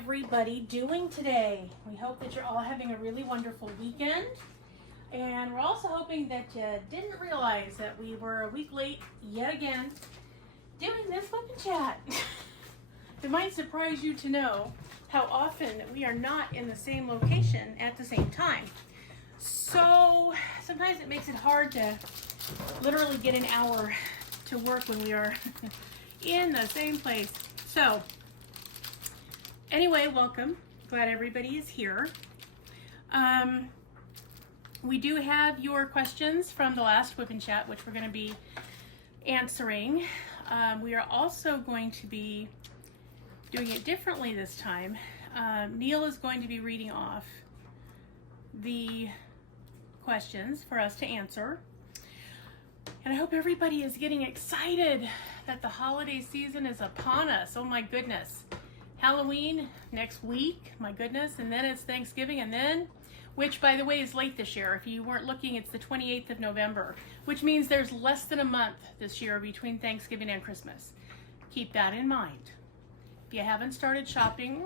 everybody doing today? We hope that you're all having a really wonderful weekend. And we're also hoping that you didn't realize that we were a week late yet again doing this WIP N Chat. It might surprise you to know how often we are not in the same location at the same time. So sometimes it makes it hard to literally get an hour to work when we are in the same place. So anyway, welcome. Glad everybody is here. We do have your questions from the last WIP N Chat, which we're going to be answering. We are also going to be doing it differently this time. Neil is going to be reading off the questions for us to answer. And I hope everybody is getting excited that the holiday season is upon us. Oh my goodness. Halloween next week, my goodness, and then it's Thanksgiving, and then, which by the way is late this year. If you weren't looking, it's the 28th of November, which means there's less than a month this year between Thanksgiving and Christmas. Keep that in mind. If you haven't started shopping,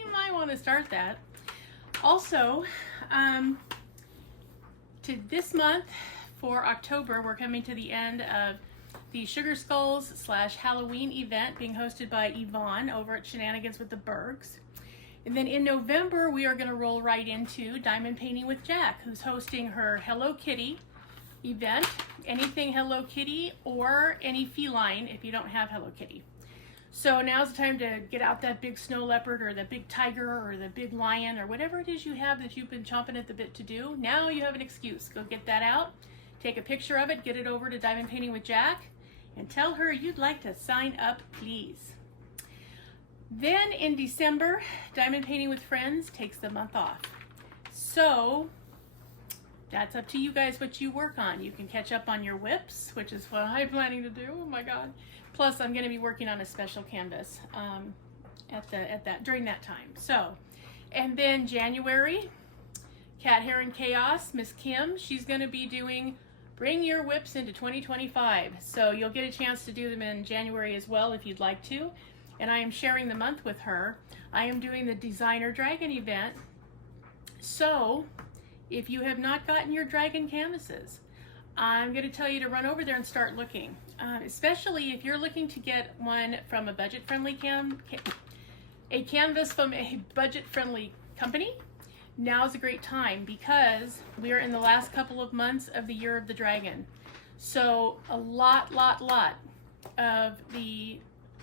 you might want to start that. Also, to this month for October, we're coming to the end of the Sugar Skulls / Halloween event being hosted by Yvonne over at Shenanigans with the Bergs. And then in November, we are going to roll right into Diamond Painting with Jack, who's hosting her Hello Kitty event. Anything Hello Kitty or any feline if you don't have Hello Kitty. So now's the time to get out that big snow leopard or the big tiger or the big lion or whatever it is you have that you've been chomping at the bit to do. Now you have an excuse. Go get that out, take a picture of it, get it over to Diamond Painting with Jack, and tell her you'd like to sign up, please. Then in December, Diamond Painting with Friends takes the month off. So that's up to you guys what you work on. You can catch up on your WIPs, which is what I'm planning to do. Oh my God. Plus I'm going to be working on a special canvas during that time. So, and then January, Cat Hair and Chaos, Miss Kim, she's going to be doing Bring Your WIPs into 2025. So you'll get a chance to do them in January as well if you'd like to. And I am sharing the month with her. I am doing the Designer Dragon event. So if you have not gotten your dragon canvases, I'm going to tell you to run over there and start looking. Especially if you're looking to get one from a budget-friendly canvas from a budget-friendly company. Now's a great time because we are in the last couple of months of the Year of the Dragon. So a lot of the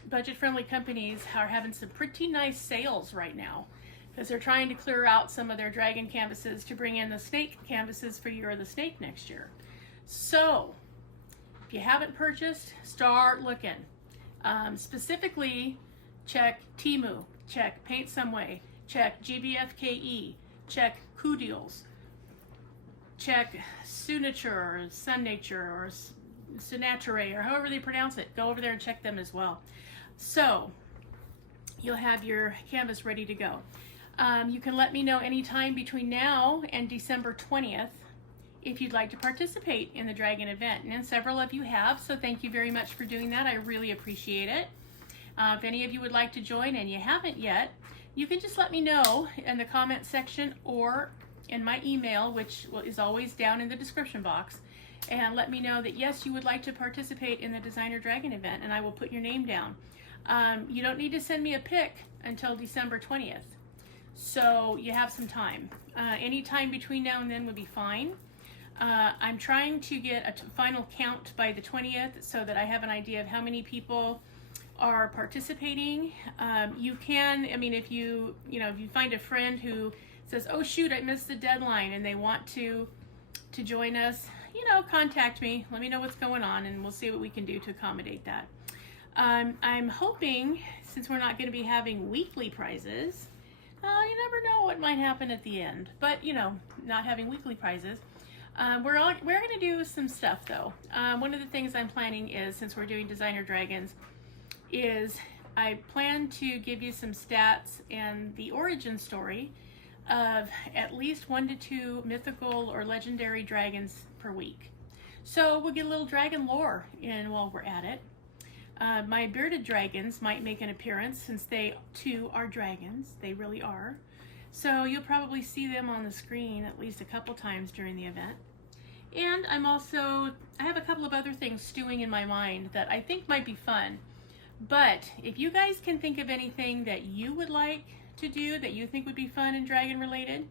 budget-friendly companies are having some pretty nice sales right now because they're trying to clear out some of their dragon canvases to bring in the snake canvases for Year of the Snake next year. So if you haven't purchased, start looking. Specifically, check Temu, check Paint Some Way, check GBFKE, check Kudeals, check Sunature or Sunnature or Sunature or however they pronounce it. Go over there and check them as well. So you'll have your canvas ready to go. You can let me know anytime between now and December 20th if you'd like to participate in the Dragon event. And several of you have, so thank you very much for doing that. I really appreciate it. If any of you would like to join and you haven't yet, you can just let me know in the comment section or in my email, which is always down in the description box, and let me know that yes, you would like to participate in the Designer Dragon event, and I will put your name down. You don't need to send me a pic until December 20th, so you have some time. Any time between now and then would be fine. I'm trying to get a final count by the 20th so that I have an idea of how many people are participating. You can, I mean, if you find a friend who says, oh shoot, I missed the deadline and they want to join us, contact me, let me know what's going on, and we'll see what we can do to accommodate that. I'm hoping, since we're not going to be having weekly prizes, you never know what might happen at the end, but not having weekly prizes, we're going to do some stuff though. One of the things I'm planning is, since we're doing Designer Dragons, is I plan to give you some stats and the origin story of at least 1 to 2 mythical or legendary dragons per week. So we'll get a little dragon lore in while we're at it. My bearded dragons might make an appearance since they too are dragons. They really are. So you'll probably see them on the screen at least a couple times during the event. And I have a couple of other things stewing in my mind that I think might be fun. But if you guys can think of anything that you would like to do that you think would be fun and dragon related,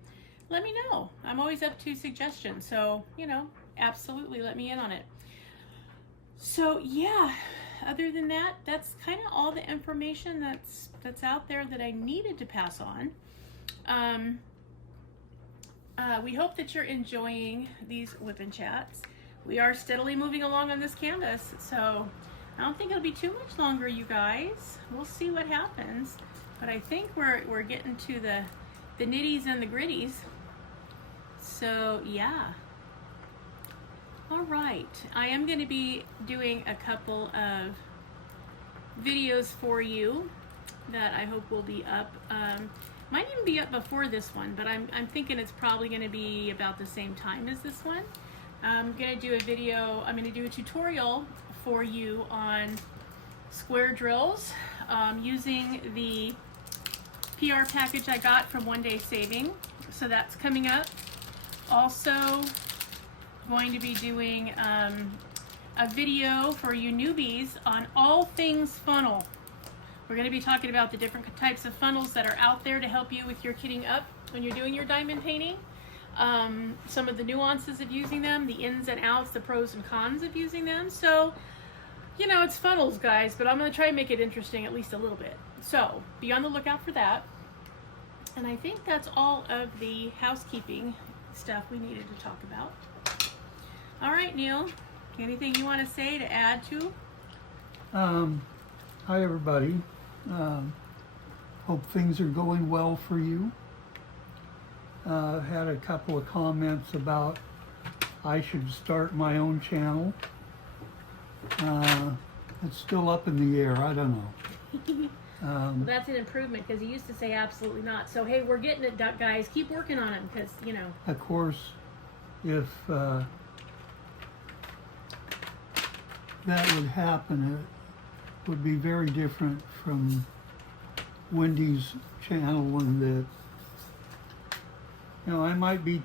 let me know. I'm always up to suggestions. So, absolutely let me in on it. So yeah, other than that, that's kind of all the information that's out there that I needed to pass on. We hope that you're enjoying these WIP N Chats. We are steadily moving along on this canvas, so I don't think it'll be too much longer, you guys. We'll see what happens, but I think we're getting to the nitties and the gritties. So yeah. All right, I am going to be doing a couple of videos for you that I hope will be up. Might even be up before this one, but I'm thinking it's probably going to be about the same time as this one. I'm going to do a tutorial for you on square drills using the PR package I got from One Day Saving. So that's coming up. Also going to be doing a video for you newbies on all things funnel. We're going to be talking about the different types of funnels that are out there to help you with your kitting up when you're doing your diamond painting. Some of the nuances of using them, the ins and outs, the pros and cons of using them. So, it's funnels, guys, but I'm going to try and make it interesting at least a little bit. So, be on the lookout for that. And I think that's all of the housekeeping stuff we needed to talk about. All right, Neil, anything you want to say to add to? Hi, everybody. Hope things are going well for you. Had a couple of comments about I should start my own channel. It's still up in the air. I don't know. Well, that's an improvement because he used to say absolutely not. So, hey, we're getting it, guys. Keep working on it because, Of course, if that would happen, it would be very different from Wendy's channel in that, I might be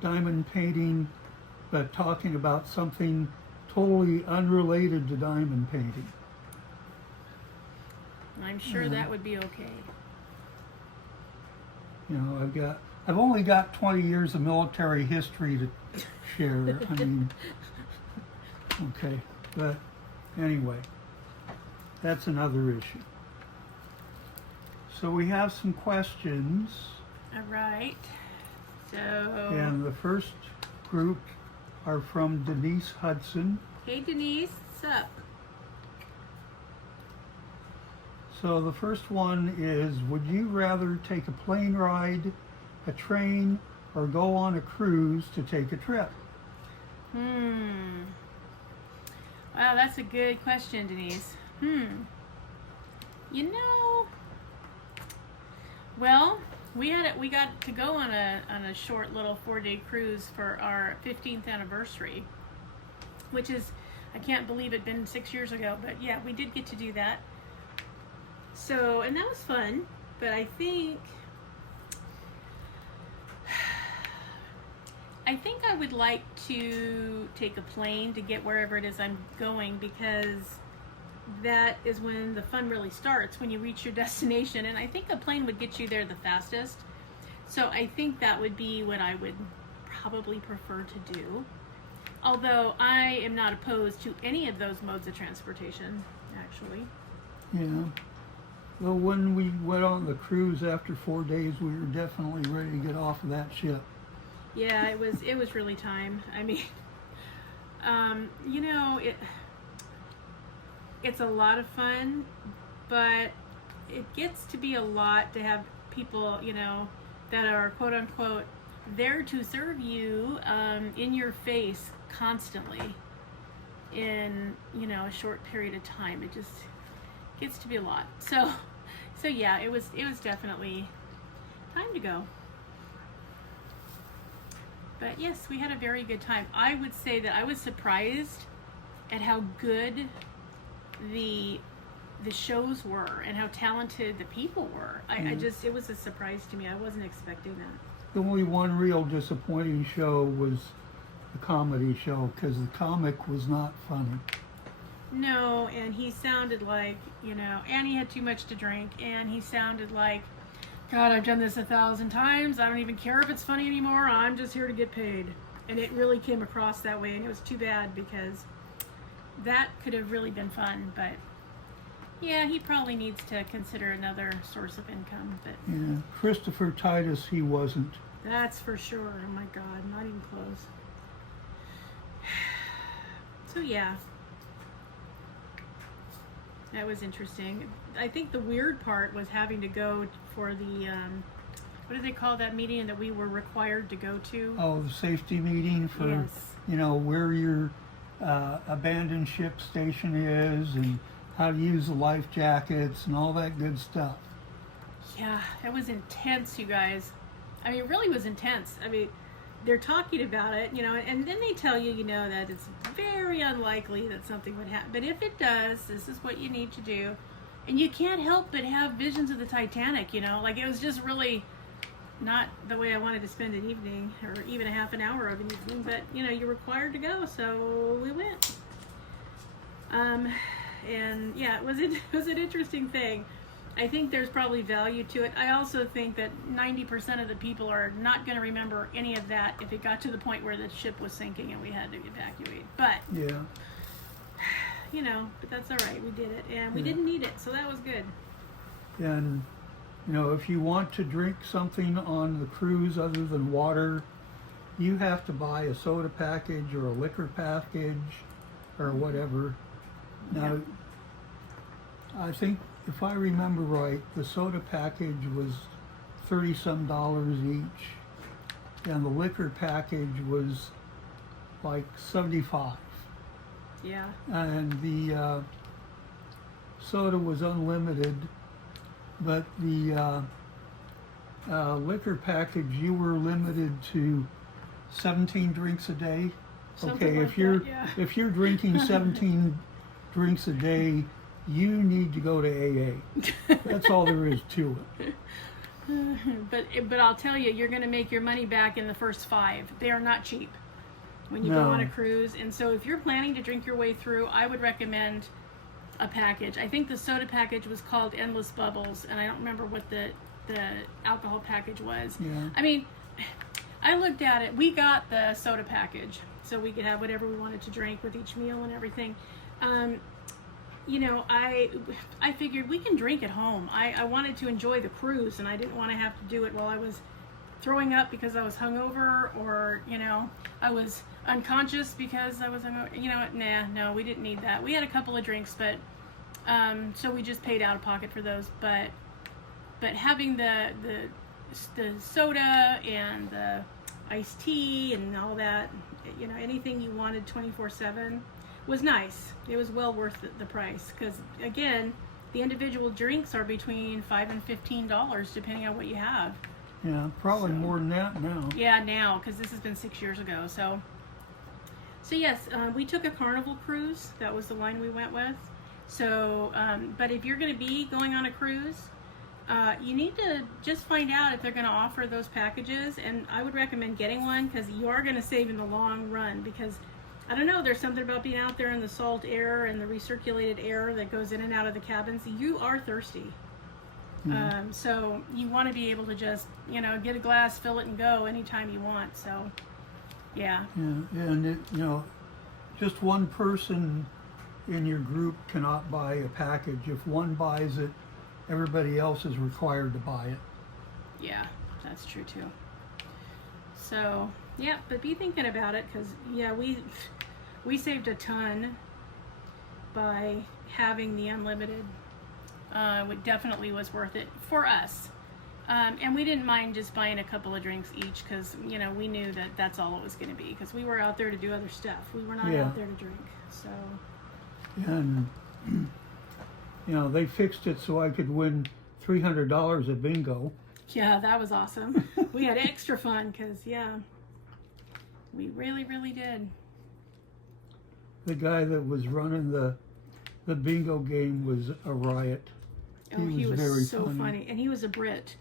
diamond painting, but talking about something totally unrelated to diamond painting. I'm sure that would be okay. I've only got 20 years of military history to share. I mean, okay, but anyway, that's another issue. So we have some questions. All right. So. And the first group are from Denise Hudson. Hey, Denise, what's up? So the first one is, would you rather take a plane ride, a train, or go on a cruise to take a trip? Wow, that's a good question, Denise. Well, we got to go on a short little 4-day cruise for our 15th anniversary, which is, I can't believe it'd been 6 years ago, but yeah, we did get to do that. So, and that was fun, but I think I would like to take a plane to get wherever it is I'm going, because that is when the fun really starts, when you reach your destination, and I think a plane would get you there the fastest. So I think that would be what I would probably prefer to do. Although I am not opposed to any of those modes of transportation, actually. Yeah. Well, when we went on the cruise after 4 days, we were definitely ready to get off of that ship. Yeah, it was really time. I mean, it's a lot of fun, but it gets to be a lot to have people, that are quote unquote there to serve you in your face constantly in, a short period of time. It just gets to be a lot. So yeah, it was definitely time to go. But yes, we had a very good time. I would say that I was surprised at how good the shows were and how talented the people were. I just, it was a surprise to me. I wasn't expecting that. The only one real disappointing show was the comedy show, because the comic was not funny. No, and he sounded like, and he had too much to drink, and he sounded like, God, I've done this 1,000 times. I don't even care if it's funny anymore. I'm just here to get paid. And it really came across that way, and it was too bad, because that could have really been fun. But yeah, he probably needs to consider another source of income. But Yeah, Christopher Titus, he wasn't. that's for sure. Oh my God, not even close. So yeah, that was interesting. I think the weird part was having to go for the what do they call that meeting that we were required to go to? Oh, the safety meeting for, Yes. Where your abandoned ship station is, and how to use the life jackets and all that good stuff. Yeah, it was intense, you guys. I mean, it really was intense. I mean, they're talking about it, and then they tell you, that it's very unlikely that something would happen. But if it does, this is what you need to do. And you can't help but have visions of the Titanic, like it was just really not the way I wanted to spend an evening, or even a half an hour of an evening, but you're required to go, so we went. And yeah, it was an interesting thing. I think there's probably value to it. I also think that 90% of the people are not going to remember any of that if it got to the point where the ship was sinking and we had to evacuate. But Yeah. But that's all right. We did it, and we didn't need it, so that was good. And, if you want to drink something on the cruise other than water, you have to buy a soda package or a liquor package or whatever. Now, I think, if I remember right, the soda package was $30-some each, and the liquor package was like $75. Yeah. And the soda was unlimited, but the liquor package, you were limited to 17 drinks a day. Something Okay, like if you're that, yeah. if you're drinking 17 drinks a day, you need to go to AA. That's all there is to it. But I'll tell you, you're going to make your money back in the first 5. They are not cheap when you go No. on a cruise. And so if you're planning to drink your way through, I would recommend a package. I think the soda package was called Endless Bubbles, and I don't remember what the alcohol package was. Yeah. I mean, I looked at it. We got the soda package, so we could have whatever we wanted to drink with each meal and everything. I figured we can drink at home. I wanted to enjoy the cruise, and I didn't want to have to do it while I was throwing up because I was hungover, or I was unconscious because I was hungover. No, we didn't need that. We had a couple of drinks, but so we just paid out of pocket for those. But having the soda and the iced tea and all that, anything you wanted 24/7 was nice. It was well worth the price, because again, the individual drinks are between $5 and $15 depending on what you have. Yeah, probably more than that now. Yeah, now, because this has been 6 years ago. So yes, we took a Carnival cruise. That was the line we went with. So, but if you're going to be going on a cruise, you need to just find out if they're going to offer those packages, and I would recommend getting one, because you are going to save in the long run. Because I don't know, there's something about being out there in the salt air and the recirculated air that goes in and out of the cabins. You are thirsty. So you want to be able to just, get a glass, fill it, and go anytime you want. So, yeah. Yeah, and just one person in your group cannot buy a package. If one buys it, everybody else is required to buy it. Yeah, that's true too. So, yeah, but be thinking about it, because, yeah, we saved a ton by having the unlimited. It definitely was worth it for us. And we didn't mind just buying a couple of drinks each, because, we knew that that's all it was going to be, because we were out there to do other stuff. We were not out there to drink, so. And, they fixed it so I could win $300 at bingo. Yeah, that was awesome. We had extra fun, because, yeah, we really, really did. The guy that was running the The bingo game was a riot. Oh, he was very so funny. And he was a Brit.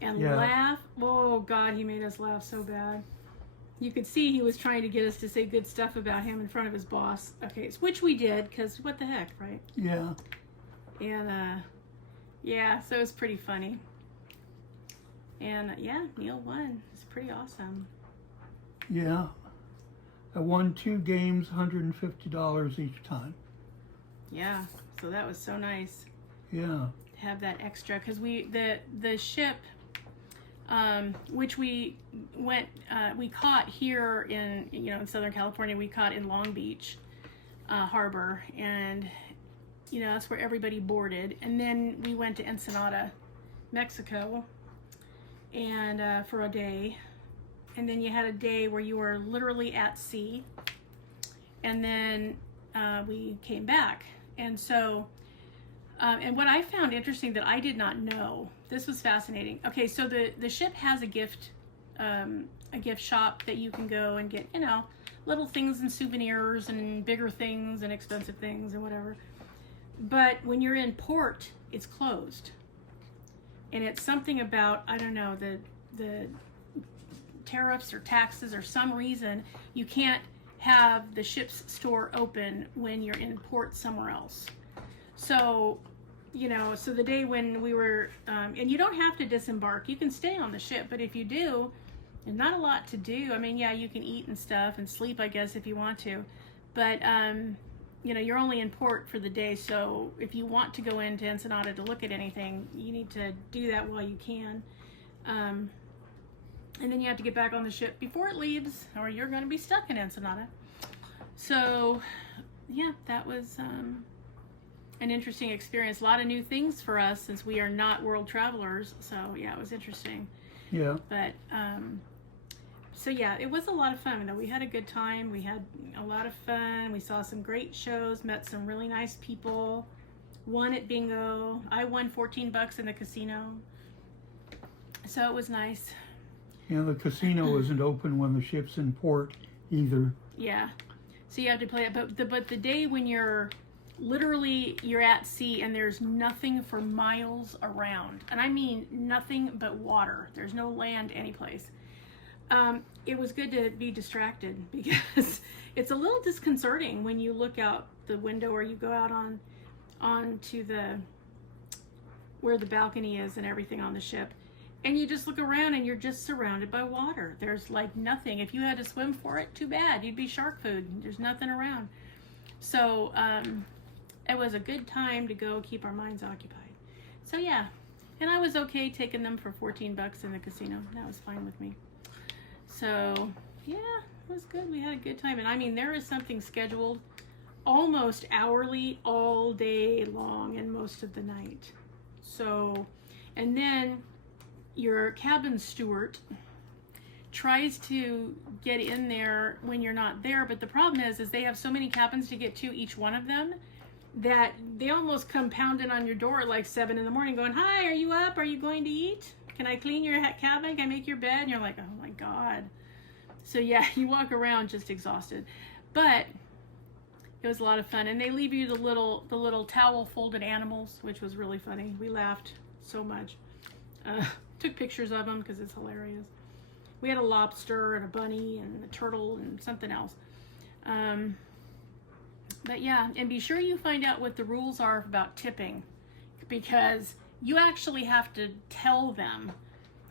And Yeah. laugh. Oh, God, he made us laugh so bad. You could see he was trying to get us to say good stuff about him in front of his boss. Okay, which we did, because what the heck, right? Yeah. And, yeah, so it was pretty funny. And, yeah, Neil won. It's pretty awesome. Yeah. I won 2 games, $150 each time. Yeah, so that was so nice Yeah. to have that extra. Because the ship, which we went, we caught here in Southern California, we caught in Long Beach Harbor. And, that's where everybody boarded. And then we went to Ensenada, Mexico, and for a day. And then you had a day where you were literally at sea. And then we came back. And so, and what I found interesting that I did not know, this was fascinating. Okay, so the ship has a gift shop that you can go and get, little things and souvenirs and bigger things and expensive things and whatever. But when you're in port, it's closed. And it's something about, I don't know, the tariffs or taxes or some reason you can't have the ship's store open when you're in port somewhere else. So, so the day when we were, and you don't have to disembark, you can stay on the ship, but if you do, there's not a lot to do. I mean, yeah, you can eat and stuff and sleep, I guess, if you want to, but, you're only in port for the day, so if you want to go into Ensenada to look at anything, you need to do that while you can. And then you have to get back on the ship before it leaves, or you're going to be stuck in Ensenada. So, yeah, that was an interesting experience. A lot of new things for us since we are not world travelers. So, yeah, it was interesting. Yeah. But, so yeah, it was a lot of fun. We had a good time. We had a lot of fun. We saw some great shows, met some really nice people, won at bingo. I won $14 in the casino. So it was nice. Yeah, the casino isn't open when the ship's in port either. Yeah, so you have to play it. But the day when you're at sea and there's nothing for miles around, and I mean nothing but water. There's no land anyplace. It was good to be distracted because it's a little disconcerting when you look out the window or you go out onto where the balcony is and everything on the ship. And you just look around and you're just surrounded by water. There's like nothing. If you had to swim for it, too bad. You'd be shark food. There's nothing around. So it was a good time to go keep our minds occupied. So yeah, and I was okay taking them for $14 in the casino. That was fine with me. So yeah, it was good. We had a good time. And I mean, there is something scheduled almost hourly all day long and most of the night. So, and then your cabin steward tries to get in there when you're not there, but the problem is they have so many cabins to get to, each one of them, that they almost come pounding on your door at like 7 in the morning going, "Hi, are you up? Are you going to eat? Can I clean your cabin? Can I make your bed?" And you're like, oh my God. So yeah, you walk around just exhausted, but it was a lot of fun. And they leave you the little towel folded animals, which was really funny. We laughed so much. Took pictures of them because it's hilarious. We had a lobster and a bunny and a turtle and something else. But yeah, and be sure you find out what the rules are about tipping, because you actually have to tell them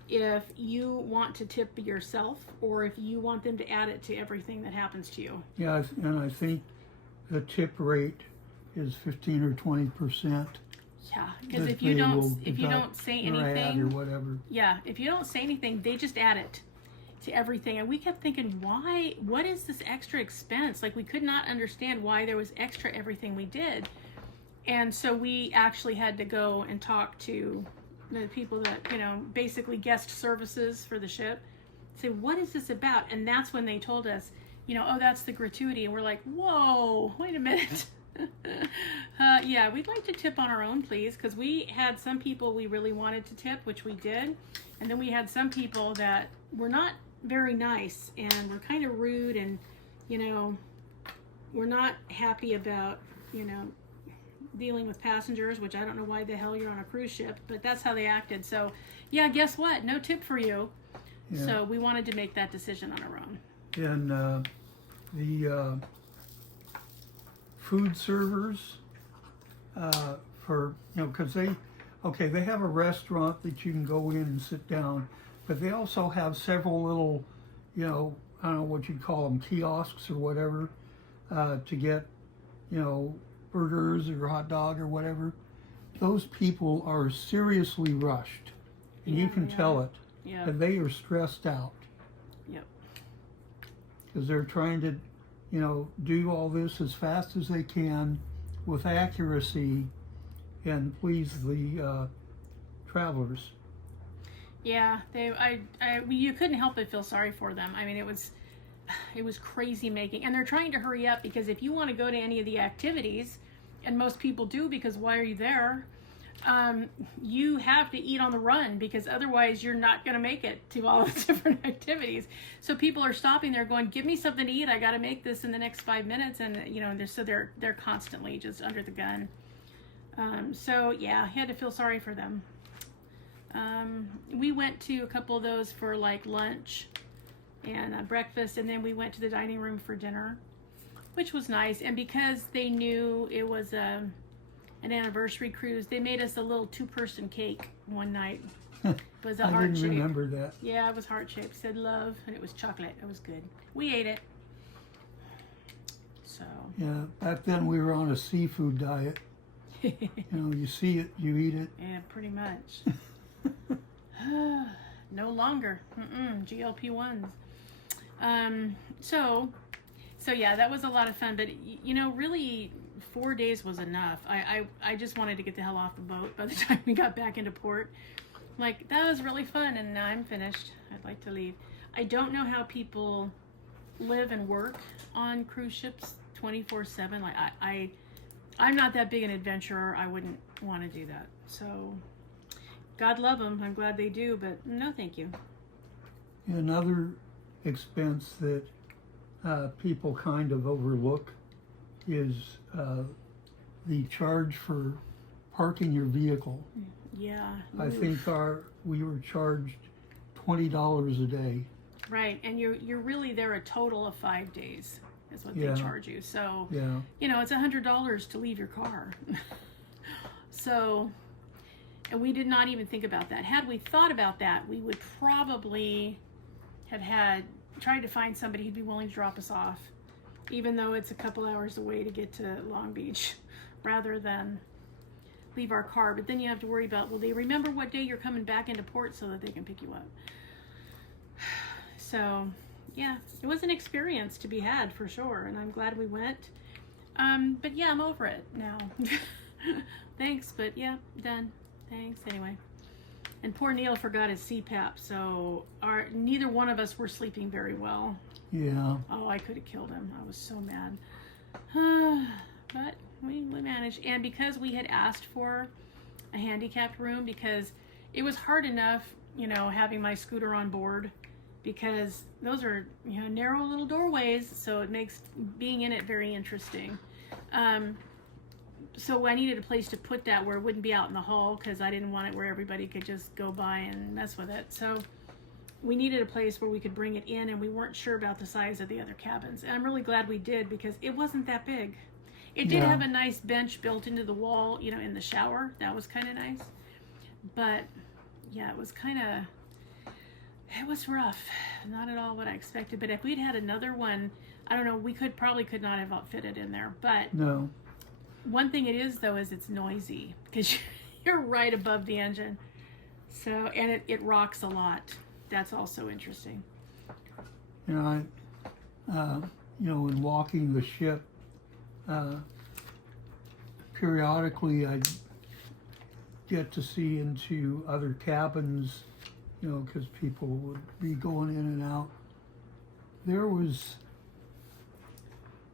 if you want to tip yourself or if you want them to add it to everything that happens to you. Yeah, and I think the tip rate is 15 or 20%. Yeah, because if you don't say anything, or whatever. Yeah, if you don't say anything, they just add it to everything. And we kept thinking, why? What is this extra expense? Like, we could not understand why there was extra everything we did. And so we actually had to go and talk to the people that, basically guest services for the ship. Say, what is this about? And that's when they told us, oh, that's the gratuity. And we're like, whoa, wait a minute. Yeah, we'd like to tip on our own, please, because we had some people we really wanted to tip, which we did, and then we had some people that were not very nice and were kind of rude, and we're not happy about dealing with passengers, which I don't know why the hell you're on a cruise ship, but that's how they acted. So, yeah, guess what? No tip for you. Yeah. So we wanted to make that decision on our own. And the food servers, for, because they have a restaurant that you can go in and sit down, but they also have several little, I don't know what you'd call them, kiosks or whatever, to get, burgers or hot dog or whatever. Those people are seriously rushed, and you can tell it. Yeah. And they are stressed out. Yep. Because they're trying to, do all this as fast as they can with accuracy and please the travelers. Yeah, you couldn't help but feel sorry for them. I mean, it was crazy making, and they're trying to hurry up because if you want to go to any of the activities, and most people do because why are you there? You have to eat on the run because otherwise you're not going to make it to all the different activities. So people are stopping there going, give me something to eat. I got to make this in the next 5 minutes. And, they're constantly just under the gun. So yeah, I had to feel sorry for them. We went to a couple of those for like lunch and breakfast. And then we went to the dining room for dinner, which was nice. And because they knew it was, an anniversary cruise, they made us a little 2-person cake one night. It was a I heart didn't shape. remember that. Yeah, it was heart shaped. Said love, and it was chocolate. It was good. We ate it. So. Yeah, back then we were on a seafood diet. You see it, you eat it. Yeah, pretty much. No longer. GLP-1s. So yeah, that was a lot of fun. But really, 4 days was enough. I just wanted to get the hell off the boat by the time we got back into port. Like, that was really fun, and now I'm finished. I'd like to leave. I don't know how people live and work on cruise ships 24/7. Like, I'm not that big an adventurer. I wouldn't want to do that. So, God love them. I'm glad they do, but no thank you. Another expense that people kind of overlook is the charge for parking your vehicle. Yeah. I think we were charged $20 a day. Right, and you're really there a total of 5 days is what Yeah. they charge you. So Yeah. It's $100 to leave your car. So, and we did not even think about that. Had we thought about that, we would probably have tried to find somebody who'd be willing to drop us off, even though it's a couple hours away to get to Long Beach, rather than leave our car. But then you have to worry about, will they remember what day you're coming back into port so that they can pick you up? So, yeah, it was an experience to be had for sure, and I'm glad we went. But yeah, I'm over it now. Thanks, but yeah, done. Thanks anyway. And poor Neil forgot his CPAP, so neither one of us were sleeping very well. Yeah. Oh, I could have killed him. I was so mad. But we managed. And because we had asked for a handicapped room, because it was hard enough, having my scooter on board, because those are, narrow little doorways, so it makes being in it very interesting. So I needed a place to put that where it wouldn't be out in the hall, because I didn't want it where everybody could just go by and mess with it. So we needed a place where we could bring it in, and we weren't sure about the size of the other cabins. And I'm really glad we did, because it wasn't that big. It did have a nice bench built into the wall, in the shower. That was kind of nice. But yeah, it was rough. Not at all what I expected. But if we'd had another one, I don't know, we probably could not have outfitted in there. But No. one thing it is, though, is it's noisy, because you're right above the engine. So, and it rocks a lot. That's also interesting. In walking the ship, periodically I get to see into other cabins, because people would be going in and out. There was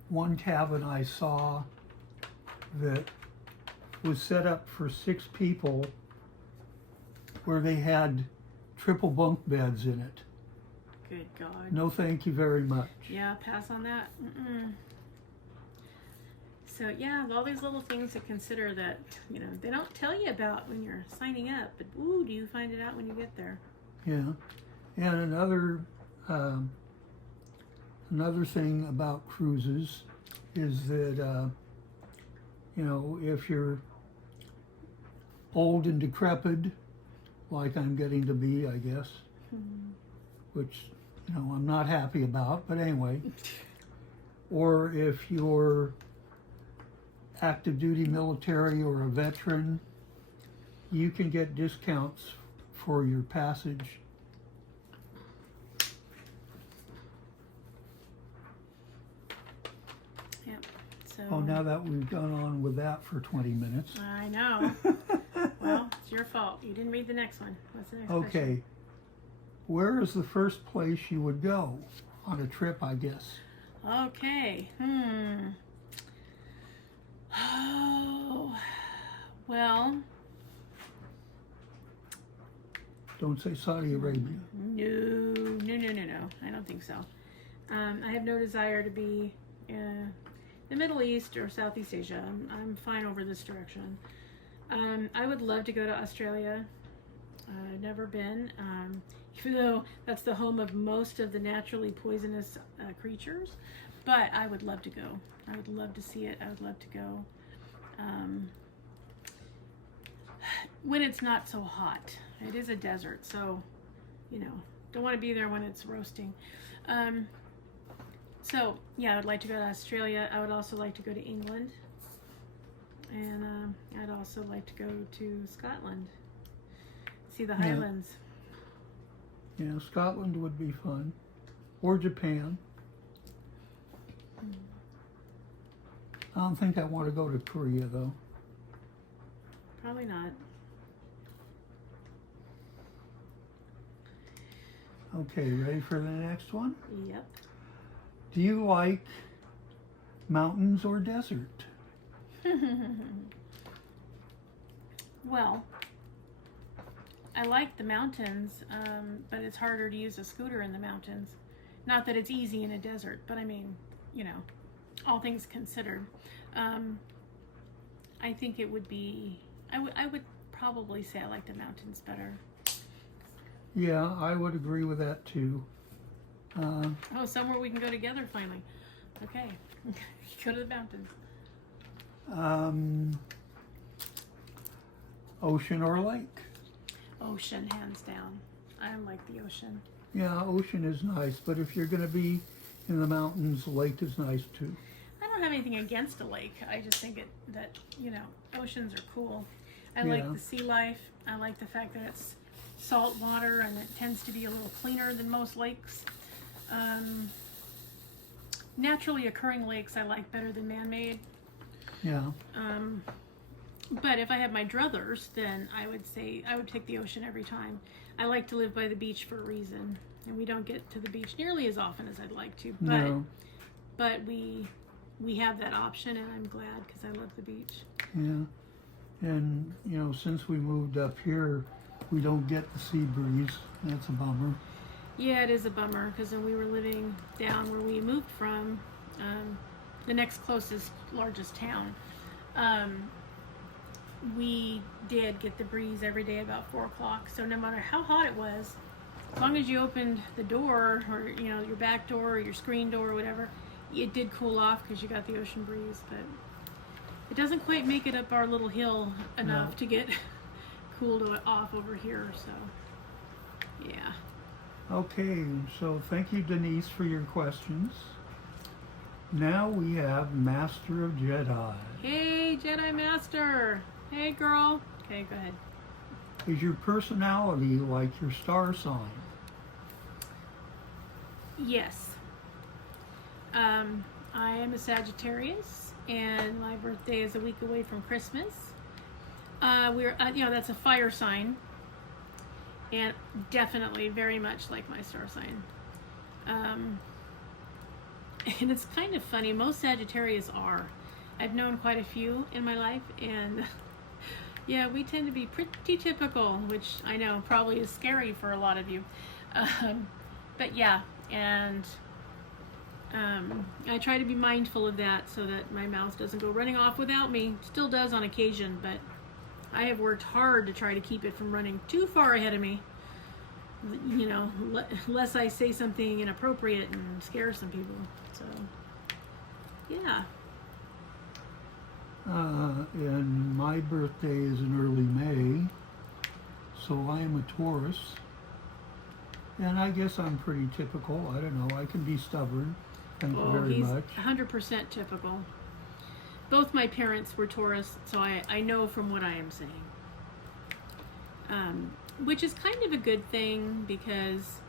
one cabin I saw that was set up for 6 people, where they had triple bunk beds in it. Good God. No, thank you very much. Yeah, pass on that. So yeah, all these little things to consider that, you know, they don't tell you about when you're signing up, but ooh, do you find it out when you get there? Yeah. And another thing about cruises is that, you know, if you're old and decrepit, like I'm getting to be, I guess, which, you know, I'm not happy about, but anyway, or if you're active duty military or a veteran, you can get discounts for your passage. Yep. So. Oh, now that we've gone on with that for 20 minutes. I know. Well, it's your fault. You didn't read the next one. What's the next Okay. question? Where is the first place you would go on a trip, I guess? Okay. Oh. Well. Don't say Saudi Arabia. No. I don't think so. I have no desire to be in the Middle East or Southeast Asia. I'm fine over this direction. I would love to go to Australia. I've never been, even though that's the home of most of the naturally poisonous creatures. But I would love to go. I would love to see it. I would love to go. When it's not so hot. It is a desert, so, you know, don't want to be there when it's roasting. So, yeah, I would like to go to Australia. I would also like to go to England. And I'd also like to go to Scotland. See the Highlands. Yeah, Scotland would be fun. Or Japan. I don't think I want to go to Korea, though. Probably not. Okay, ready for the next one? Yep. Do you like mountains or desert? Well, I like the mountains, but it's harder to use a scooter in the mountains. Not that it's easy in a desert, but I mean, you know, all things considered. I think it would be, I would probably say I like the mountains better. Yeah, I would agree with that too. Oh, somewhere we can go together finally. Okay, go to the mountains. Ocean or lake? Ocean, hands down. I like the ocean. Yeah, ocean is nice, but if you're going to be in the mountains, lake is nice too. I don't have anything against a lake. I just think that, you know, oceans are cool. I like the sea life. I like the fact that it's salt water and it tends to be a little cleaner than most lakes. Naturally occurring lakes I like better than man-made. Yeah. But if I had my druthers, then I would say I would take the ocean every time. I like to live by the beach for a reason, and we don't get to the beach nearly as often as I'd like to. But we have that option, and I'm glad because I love the beach. Yeah. And, you know, since we moved up here, we don't get the sea breeze. That's a bummer. Yeah, it is a bummer because when we were living down where we moved from, the next closest, largest town, we did get the breeze every day about 4 o'clock. So no matter how hot it was, as long as you opened the door or, you know, your back door or your screen door or whatever, it did cool off because you got the ocean breeze. But it doesn't quite make it up our little hill enough to get cooled off over here. So, yeah. Okay, so thank you, Denise, for your questions. Now we have Master of Jedi. Hey, Jedi Master. Hey, girl. Okay, go ahead. Is your personality like your star sign? Yes. I am a Sagittarius, and my birthday is a week away from Christmas. We're, you know, that's a fire sign, and definitely very much like my star sign. And it's kind of funny. Most Sagittarius are. I've known quite a few in my life, and yeah, we tend to be pretty typical, which I know probably is scary for a lot of you. But yeah, and I try to be mindful of that so that my mouth doesn't go running off without me. Still does on occasion, but I have worked hard to try to keep it from running too far ahead of me. You know, lest I say something inappropriate and scare some people. So, yeah. And my birthday is in early May, so I am a Taurus. And I guess I'm pretty typical. I don't know. I can be stubborn. Thank you very much. 100% typical. Both my parents were Taurus, so I know from what I am saying. Which is kind of a good thing because,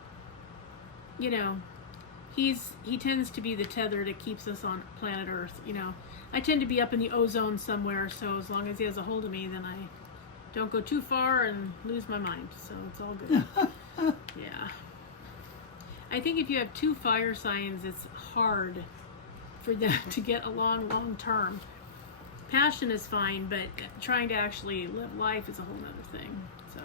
you know, he tends to be the tether that keeps us on planet Earth. You know, I tend to be up in the ozone somewhere, so as long as he has a hold of me, then I don't go too far and lose my mind. So it's all good. Yeah. I think if you have two fire signs, it's hard for them to get along long term. Passion is fine, but trying to actually live life is a whole other thing. So,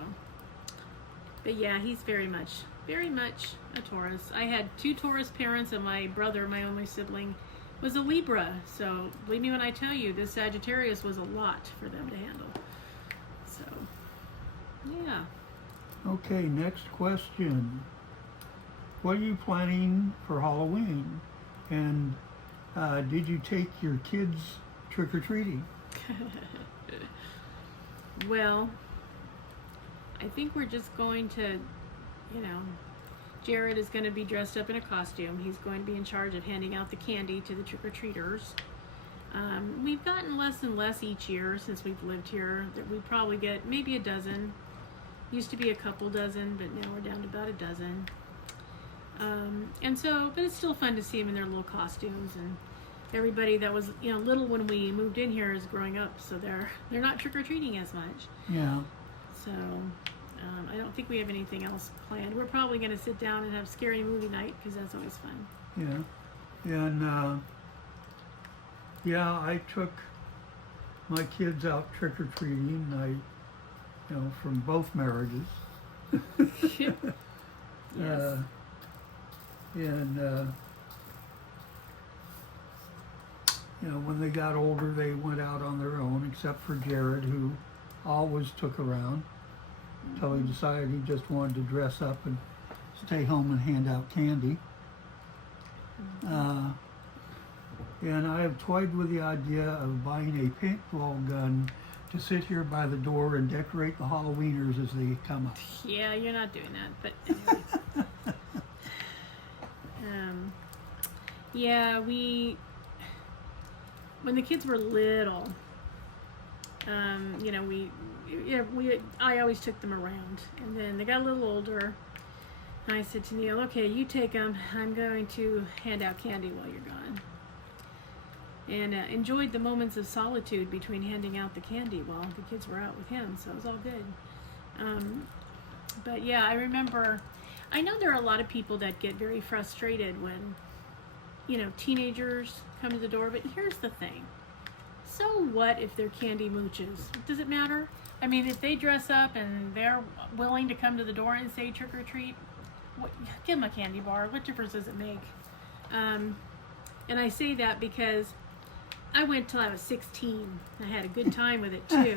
but yeah, he's very much a Taurus. I had two Taurus parents, and my brother, my only sibling, was a Libra. So believe me when I tell you, this Sagittarius was a lot for them to handle. So, yeah. Okay, next question. What are you planning for Halloween? And did you take your kids trick-or-treating? Well, I think we're just going to, you know, Jared is going to be dressed up in a costume. He's going to be in charge of handing out the candy to the trick-or-treaters. We've gotten less and less each year since we've lived here. That we probably get maybe a dozen. Used to be a couple dozen, but now we're down to about a dozen. And so, but it's still fun to see them in their little costumes, and everybody that was, you know, little when we moved in here is growing up, so they're not trick-or-treating as much. Yeah. So, I don't think we have anything else planned. We're probably going to sit down and have scary movie night, because that's always fun. Yeah. And, yeah, I took my kids out trick-or-treating. You know, from both marriages. Yes. You know, when they got older, they went out on their own, except for Jared, who always took around until he decided he just wanted to dress up and stay home and hand out candy. And I have toyed with the idea of buying a paintball gun to sit here by the door and decorate the Halloweeners as they come up. Yeah, you're not doing that, but anyway. Yeah, when the kids were little, you know, I always took them around, and then they got a little older, and I said to Neil, okay, you take them, I'm going to hand out candy while you're gone. And enjoyed the moments of solitude between handing out the candy while the kids were out with him, so it was all good. But yeah, I remember, I know there are a lot of people that get very frustrated when, you know, teenagers come to the door, but here's the thing. So what if they're candy mooches? Does it matter? I mean, if they dress up and they're willing to come to the door and say trick or treat, give them a candy bar. What difference does it make? And I say that because I went till I was 16. I had a good time with it too.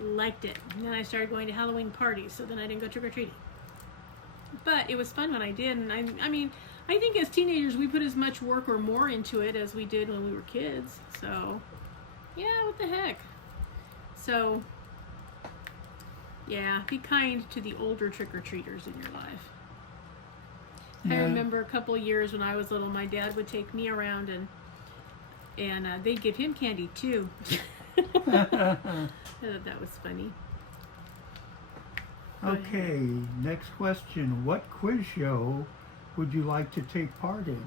Liked it. And then I started going to Halloween parties, so then I didn't go trick-or-treating. But it was fun when I did, and I mean, I think as teenagers we put as much work or more into it as we did when we were kids. So, yeah, what the heck. So, yeah, be kind to the older trick-or-treaters in your life. Yeah. I remember a couple of years when I was little, my dad would take me around and they'd give him candy too. I thought that was funny. Okay, next question. What quiz show would you like to take part in?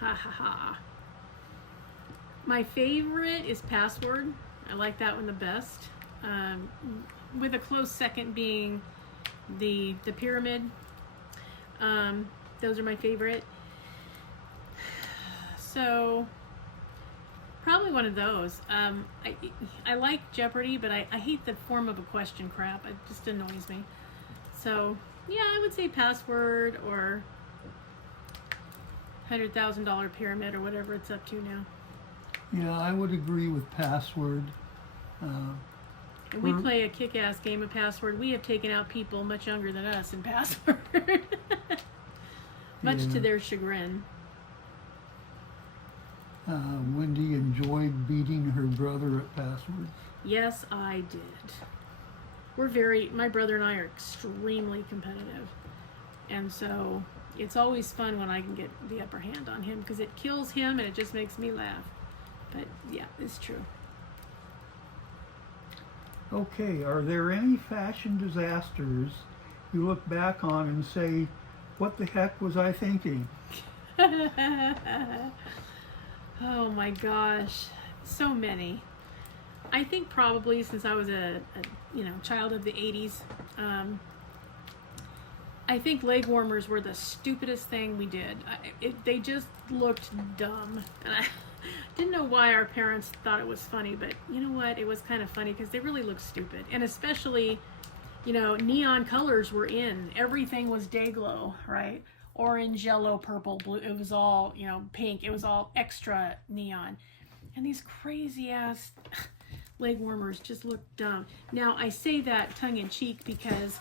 Ha ha ha. My favorite is Password. I like that one the best. With a close second being the Pyramid. Those are my favorite. So probably one of those. I like Jeopardy, but I hate the form of a question crap. It just annoys me. So yeah, I would say Password, or $100,000 pyramid or whatever it's up to now. Yeah, I would agree with Password. And we We're- play a kick-ass game of Password. We have taken out people much younger than us in Password. Much Yeah. to their chagrin. Wendy enjoyed beating her brother at Password. Yes, I did. My brother and I are extremely competitive. And so it's always fun when I can get the upper hand on him because it kills him and it just makes me laugh. But yeah, it's true. Okay, are there any fashion disasters you look back on and say, what the heck was I thinking? Oh my gosh, so many. I think probably since I was a child of the 80s, I think leg warmers were the stupidest thing we did. They just looked dumb. And I didn't know why our parents thought it was funny, but you know what? It was kind of funny because they really looked stupid. And especially, neon colors were in. Everything was day glow, right? Orange, yellow, purple, blue. It was all, pink. It was all extra neon. And these crazy ass leg warmers just looked dumb. Now, I say that tongue in cheek because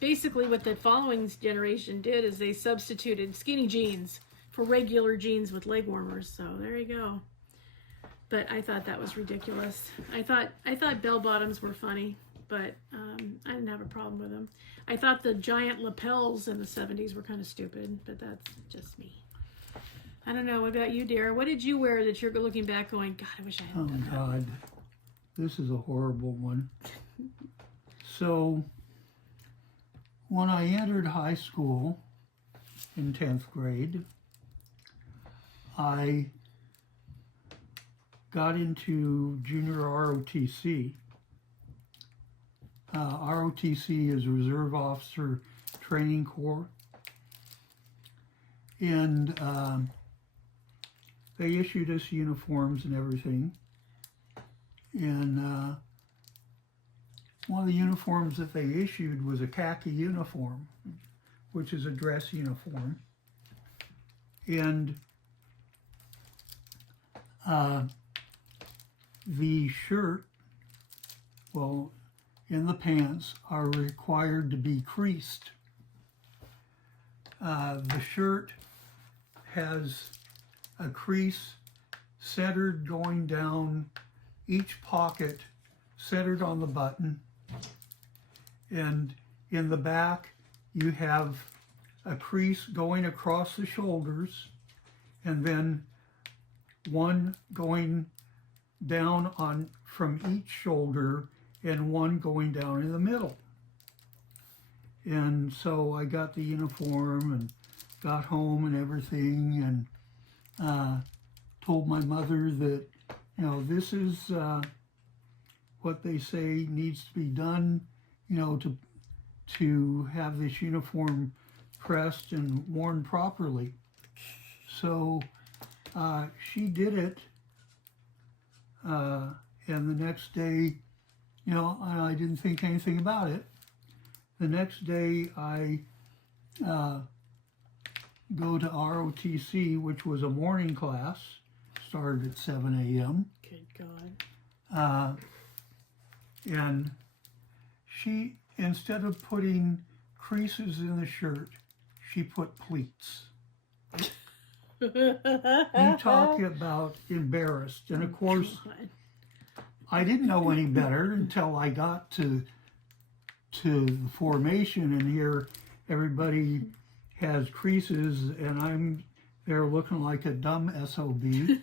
basically what the following generation did is they substituted skinny jeans for regular jeans with leg warmers. So there you go. But I thought that was ridiculous. I thought bell bottoms were funny, but I didn't have a problem with them. I thought the giant lapels in the 70s were kind of stupid, but that's just me. I don't know. What about you, Dara? What did you wear that you're looking back going, God, I wish I hadn't done that? Oh God, this is a horrible one. So, when I entered high school in 10th grade, I got into junior ROTC. ROTC is Reserve Officer Training Corps. And they issued us uniforms and everything. And one of the uniforms that they issued was a khaki uniform, which is a dress uniform. And the shirt, in the pants are required to be creased. The shirt has a crease centered going down each pocket, centered on the button. And in the back, you have a crease going across the shoulders, and then one going down from each shoulder and one going down in the middle. And so I got the uniform and got home and everything, and told my mother that, this is what they say needs to be done, to have this uniform pressed and worn properly. So she did it, and the next day, I didn't think anything about it. The next day, I go to ROTC, which was a morning class, started at 7 a.m. Good God. And she, instead of putting creases in the shirt, she put pleats. You talk about embarrassed. And of course, God. I didn't know any better until I got to the formation, and here everybody has creases, and I'm there looking like a dumb SOB.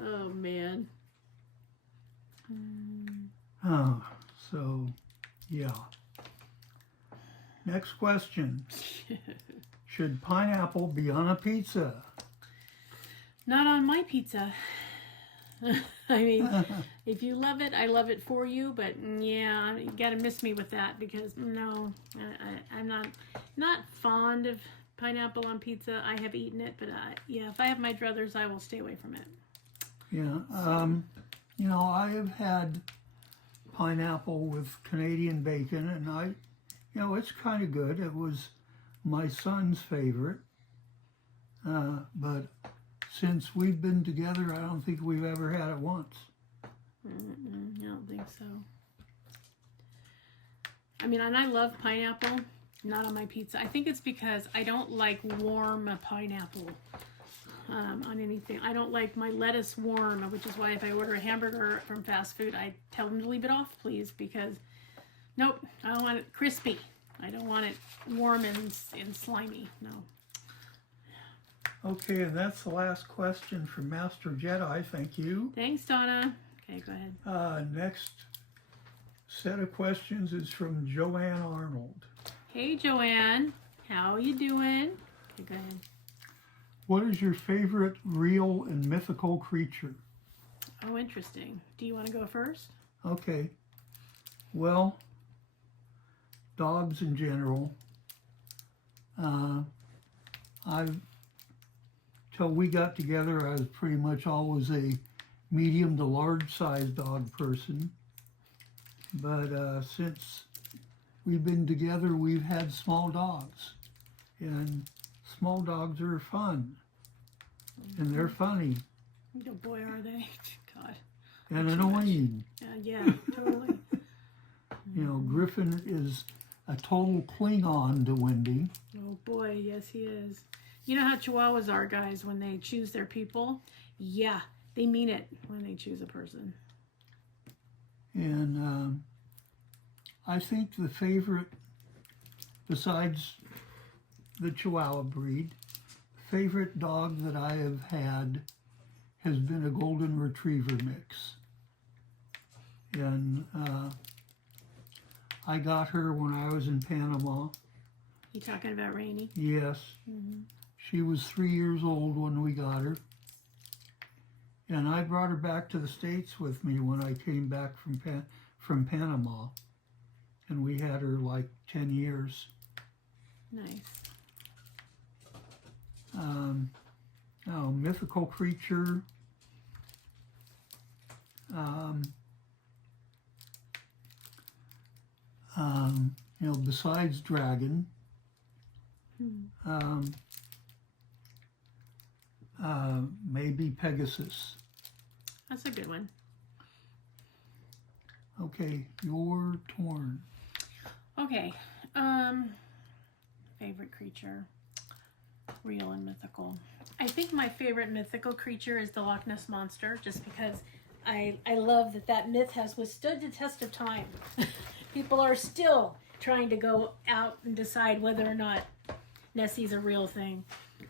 Oh, man. Oh, so, yeah. Next question. Should pineapple be on a pizza? Not on my pizza. I mean, if you love it, I love it for you, but yeah, you gotta miss me with that because no, I'm not fond of pineapple on pizza. I have eaten it, but yeah, if I have my druthers, I will stay away from it. Yeah, I have had pineapple with Canadian bacon, and it's kind of good. It was my son's favorite, But since we've been together, I don't think we've ever had it once. I don't think so. I mean, and I love pineapple, not on my pizza. I think it's because I don't like warm pineapple on anything. I don't like my lettuce warm, which is why if I order a hamburger from fast food, I tell them to leave it off, please, because nope, I don't want it crispy. I don't want it warm and slimy. No. Okay, and that's the last question from Master Jedi. Thank you. Thanks, Donna. Okay, go ahead. Next set of questions is from Joanne Arnold. Hey, Joanne. How are you doing? Okay, go ahead. What is your favorite real and mythical creature? Oh, interesting. Do you want to go first? Okay. Well, dogs in general. Till we got together, I was pretty much always a medium to large size dog person. But since we've been together, we've had small dogs. And small dogs are fun. And they're funny. Oh boy, are they. God. And annoying. Yeah, totally. You know, Griffin is a total Klingon to Wendy. Oh boy, yes he is. You know how Chihuahuas are, guys, when they choose their people? Yeah, they mean it when they choose a person. And I think the favorite, besides the Chihuahua breed, favorite dog that I have had has been a Golden Retriever mix. And I got her when I was in Panama. You talking about Rainy? Yes. Mm-hmm. She was 3 years old when we got her. And I brought her back to the States with me when I came back from Panama. And we had her like 10 years. Nice. Mythical creature. You know, besides dragon. Maybe Pegasus. That's a good one. Okay, your turn. Okay. Favorite creature. Real and mythical. I think my favorite mythical creature is the Loch Ness Monster, just because I love that myth has withstood the test of time. People are still trying to go out and decide whether or not Nessie's a real thing.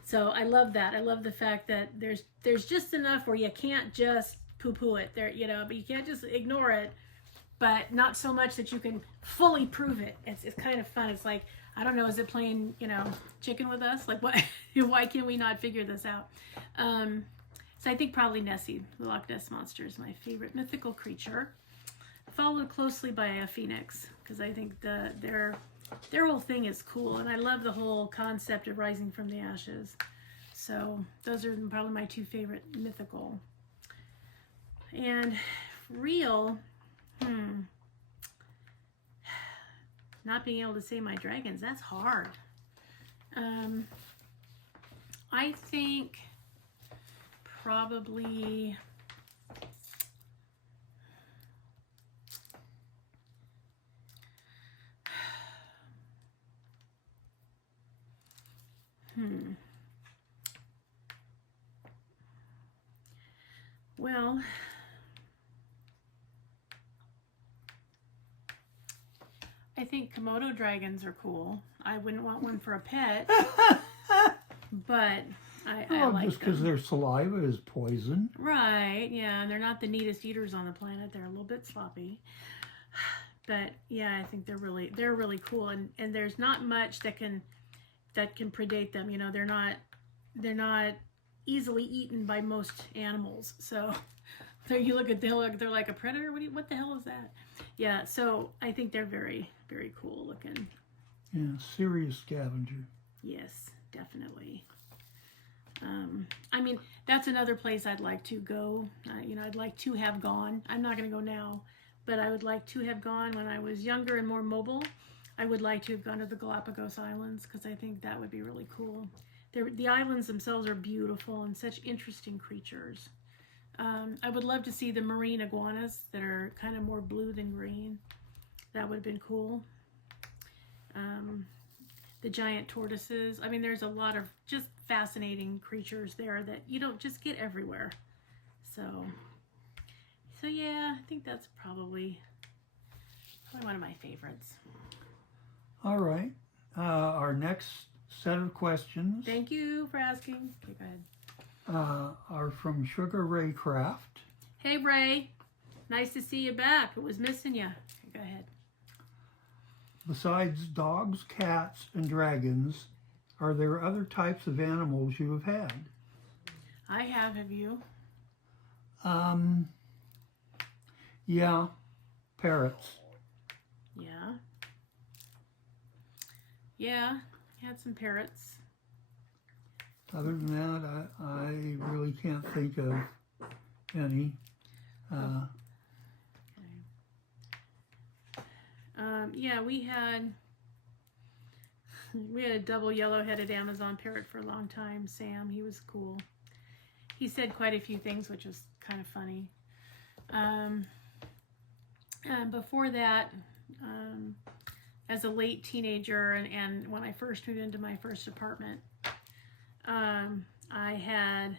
So I love that. I love the fact that there's just enough where you can't just poo-poo it there, you know, but you can't just ignore it, but not so much that you can fully prove it. It's kind of fun. It's like, I don't know, is it playing, you know, chicken with us? Like, why can we not figure this out? So I think probably Nessie, the Loch Ness Monster, is my favorite mythical creature, followed closely by a phoenix, because I think their whole thing is cool, and I love the whole concept of rising from the ashes. So those are probably my two favorite mythical. And real, not being able to say my dragons, that's hard. I think probably well, I think Komodo dragons are cool. I wouldn't want one for a pet, but I like just because them. their saliva is poison. Right, yeah, and they're not the neatest eaters on the planet. They're a little bit sloppy. But yeah, I think they're really cool, and there's not much that can predate them. You know, they're not easily eaten by most animals. So there you look at they're like a predator. What the hell is that? Yeah, so I think they're very, very cool looking. Yeah, serious scavenger. Yes, definitely. I mean, that's another place I'd like to go. You know, I'd like to have gone. I'm not going to go now, but I would like to have gone when I was younger and more mobile. I would like to have gone to the Galapagos Islands because I think that would be really cool. the islands themselves are beautiful and such interesting creatures. I would love to see the marine iguanas that are kind of more blue than green. That would have been cool. The giant tortoises. I mean, there's a lot of just fascinating creatures there that you don't just get everywhere. So yeah, I think that's probably one of my favorites. All right. Our next set of questions Thank you for asking. Okay, go ahead. are from Sugar Ray Craft. Hey, Ray. Nice to see you back. I was missing you. Okay, go ahead. Besides dogs, cats, and dragons, are there other types of animals you have had? I have you? Yeah, parrots. Yeah. Yeah, had some parrots. Other than that, I really can't think of any. Yeah, we had a double yellow-headed Amazon parrot for a long time. Sam, he was cool. He said quite a few things, which was kind of funny. Before that, as a late teenager and when I first moved into my first apartment, I had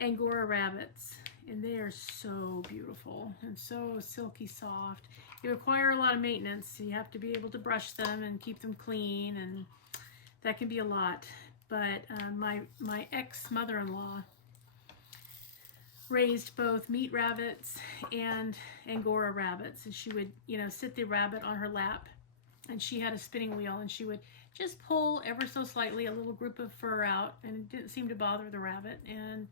Angora rabbits, and they are so beautiful and so silky soft. They require a lot of maintenance. You have to be able to brush them and keep them clean, and that can be a lot. But my ex-mother-in-law raised both meat rabbits and Angora rabbits, and she would, sit the rabbit on her lap, and she had a spinning wheel, and she would just pull ever so slightly a little group of fur out, and it didn't seem to bother the rabbit, and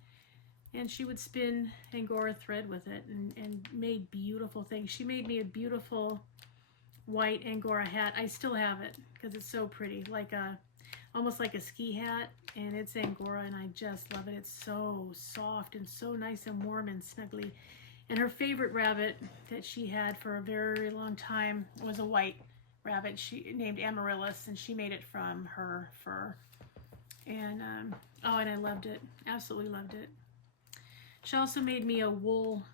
she would spin Angora thread with it and made beautiful things. She made me a beautiful white Angora hat. I still have it because it's so pretty, almost like a ski hat, and it's Angora, and I just love it. It's so soft and so nice and warm and snuggly. And her favorite rabbit that she had for a very long time was a white rabbit she named Amaryllis, and she made it from her fur. And and I loved it, absolutely loved it. She also made me a wool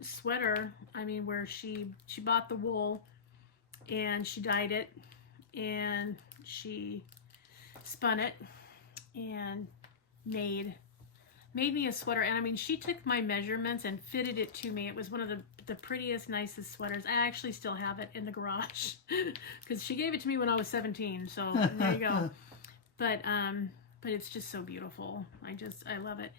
sweater. Where she bought the wool and she dyed it and she spun it and made me a sweater. And she took my measurements and fitted it to me. It was one of the prettiest, nicest sweaters. I actually still have it in the garage because she gave it to me when I was 17. So there you go. But it's just so beautiful. I love it.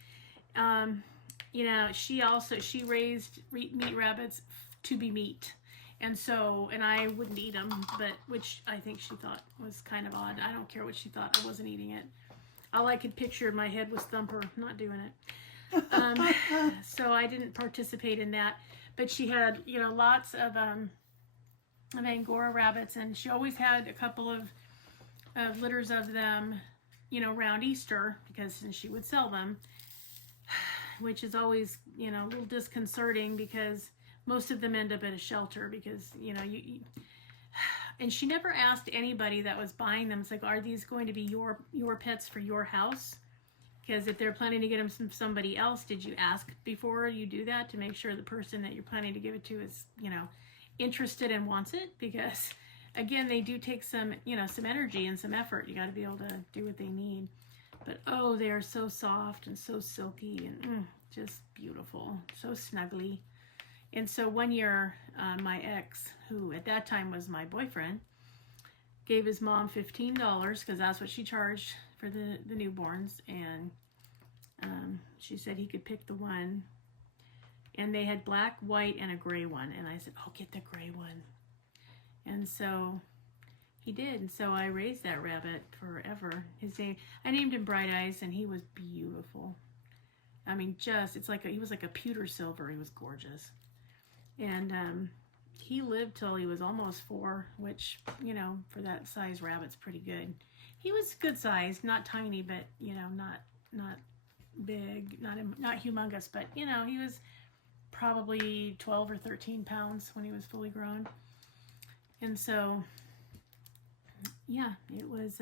She raised meat rabbits to be meat. And I wouldn't eat them, which I think she thought was kind of odd. I don't care what she thought. I wasn't eating it. All I could picture in my head was Thumper not doing it. So I didn't participate in that. But she had, lots of Angora rabbits, and she always had a couple of litters of them, around Easter, because she would sell them, which is always, a little disconcerting because most of them end up at a shelter because, and she never asked anybody that was buying them. It's like, are these going to be your pets for your house? Because if they're planning to get them from somebody else, did you ask before you do that to make sure the person that you're planning to give it to is, interested and wants it? Because again, they do take some energy and some effort. You got to be able to do what they need. But they are so soft and so silky and just beautiful, so snuggly. And so one year, my ex, who at that time was my boyfriend, gave his mom $15 because that's what she charged for the newborns, and she said he could pick the one. And they had black, white, and a gray one. And I said, get the gray one. And so he did. And so I raised that rabbit forever. I named him Bright Eyes, and he was beautiful. He was like a pewter silver. He was gorgeous. And he lived till he was almost 4, which, for that size rabbit's pretty good. He was good size, not tiny, but, not big, not humongous, but, he was probably 12 or 13 pounds when he was fully grown. And so, yeah, it was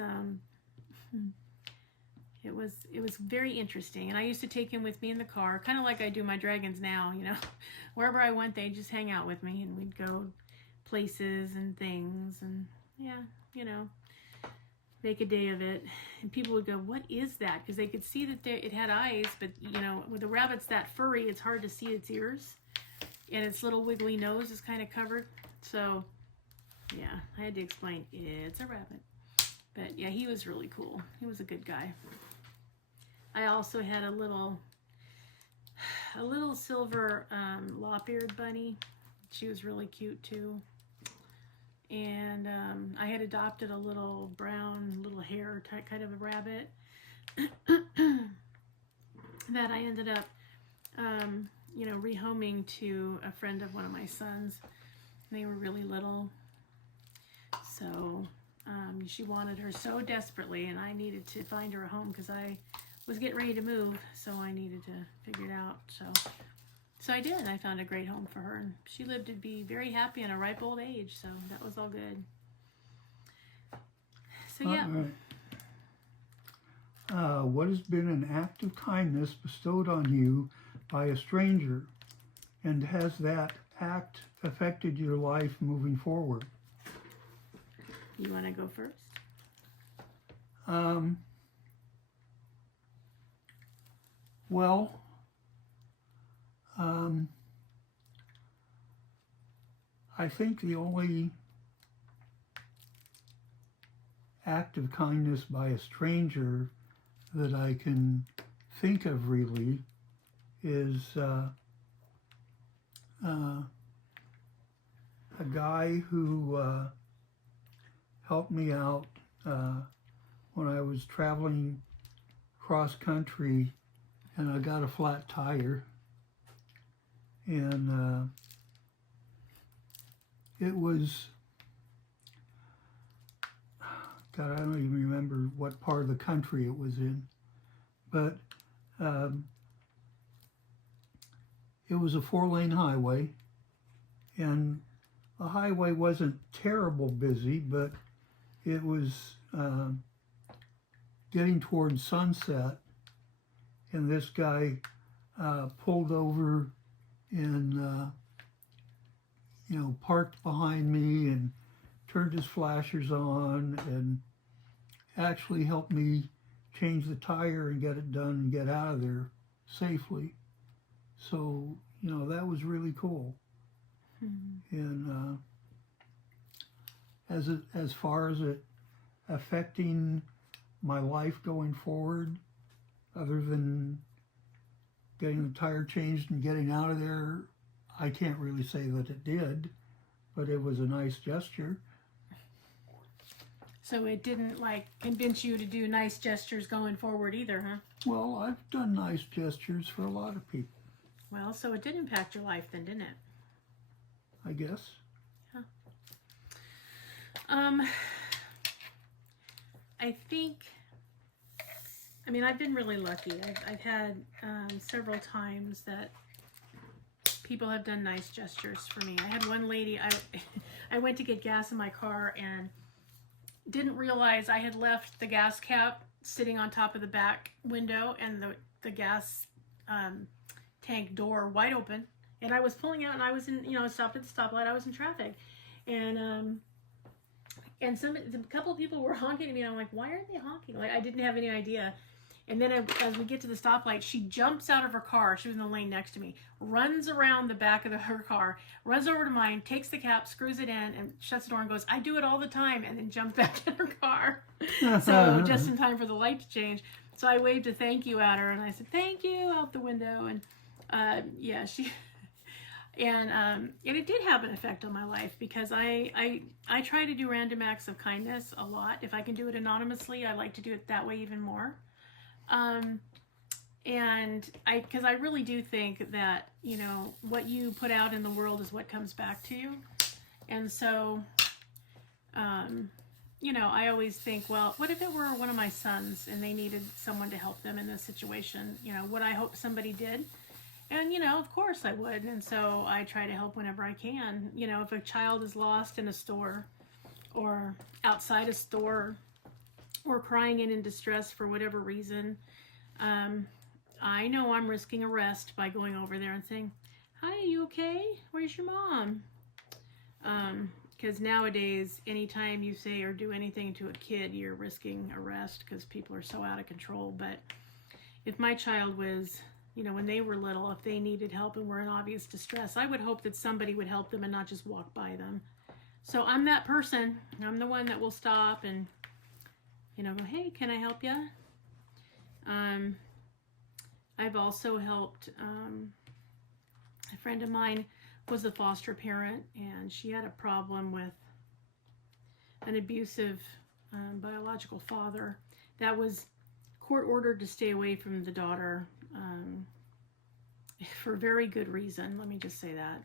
it was very interesting. And I used to take him with me in the car, kind of like I do my dragons now, you know. Wherever I went, they'd just hang out with me, and we'd go places and things, and yeah, you know, make a day of it. And people would go, what is that? Because they could see that it had eyes, but you know, with the rabbit's that furry, it's hard to see its ears, and its little wiggly nose is kind of covered. So yeah, I had to explain, it's a rabbit. But yeah, he was really cool. He was a good guy. I also had a little silver lop-eared bunny. She was really cute too. And I had adopted a little brown, little hair type kind of a rabbit that I ended up, you know, rehoming to a friend of one of my sons. They were really little, so she wanted her so desperately, and I needed to find her a home because I was getting ready to move, so I needed to figure it out. So I did. I found a great home for her, and she lived to be very happy in a ripe old age, so that was all good. So yeah. What has been an act of kindness bestowed on you by a stranger, and has that act affected your life moving forward? You want to go first? Well, I think the only act of kindness by a stranger that I can think of really is a guy who helped me out when I was traveling cross country, and I got a flat tire, and it was, God, I don't even remember what part of the country it was in, but it was a 4-lane highway, and the highway wasn't terrible busy, but it was getting towards sunset, and this guy pulled over and you know, parked behind me and turned his flashers on and actually helped me change the tire and get it done and get out of there safely. So, you know, that was really cool. Mm-hmm. And as far as it affecting my life going forward, other than getting the tire changed and getting out of there, I can't really say that it did, but it was a nice gesture. So it didn't like convince you to do nice gestures going forward either, huh? Well, I've done nice gestures for a lot of people. Well, so it did impact your life then, didn't it? I guess. Yeah. I think, I mean, I've been really lucky. I've had several times that people have done nice gestures for me. I had one lady, I went to get gas in my car and didn't realize I had left the gas cap sitting on top of the back window and the gas tank door wide open. And I was pulling out and I was in, you know, stopped at the stoplight. I was in traffic. And a couple of people were honking at me, and I'm like, why are they honking? Like, I didn't have any idea. And then as we get to the stoplight, she jumps out of her car. She was in the lane next to me, runs around the back of her car, runs over to mine, takes the cap, screws it in, and shuts the door and goes, I do it all the time, and then jumps back in her car. So just in time for the light to change. So I waved a thank you at her, and I said, thank you, out the window. And yeah, she... And it did have an effect on my life, because I try to do random acts of kindness a lot. If I can do it anonymously, I like to do it that way even more. Because I really do think that, you know, what you put out in the world is what comes back to you. And so, you know, I always think, well, what if it were one of my sons and they needed someone to help them in this situation? You know, would I hope somebody did? And, you know, of course I would. And so I try to help whenever I can. You know, if a child is lost in a store or outside a store, or crying in distress for whatever reason, I know I'm risking arrest by going over there and saying, "Hi, are you okay? Where's your mom?" Because nowadays, anytime you say or do anything to a kid, you're risking arrest because people are so out of control. But if my child was, when they were little, if they needed help and were in obvious distress, I would hope that somebody would help them and not just walk by them. So I'm that person. I'm the one that will stop and, go, "Hey, can I help you?" I've also helped, a friend of mine was a foster parent, and she had a problem with an abusive biological father that was court ordered to stay away from the daughter for very good reason, let me just say that.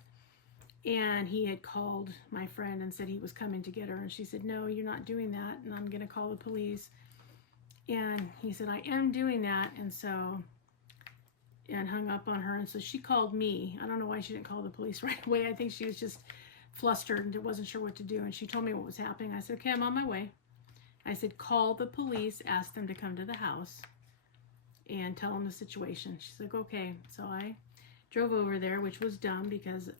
And he had called my friend and said he was coming to get her, and she said, "No, you're not doing that, and I'm going to call the police." And he said, "I am doing that," and hung up on her. And so she called me. I don't know why she didn't call the police right away. I think she was just flustered and wasn't sure what to do. And she told me what was happening. I said, "Okay, I'm on my way." I said, "Call the police, ask them to come to the house and tell them the situation." She's like, "Okay." So I drove over there, which was dumb because,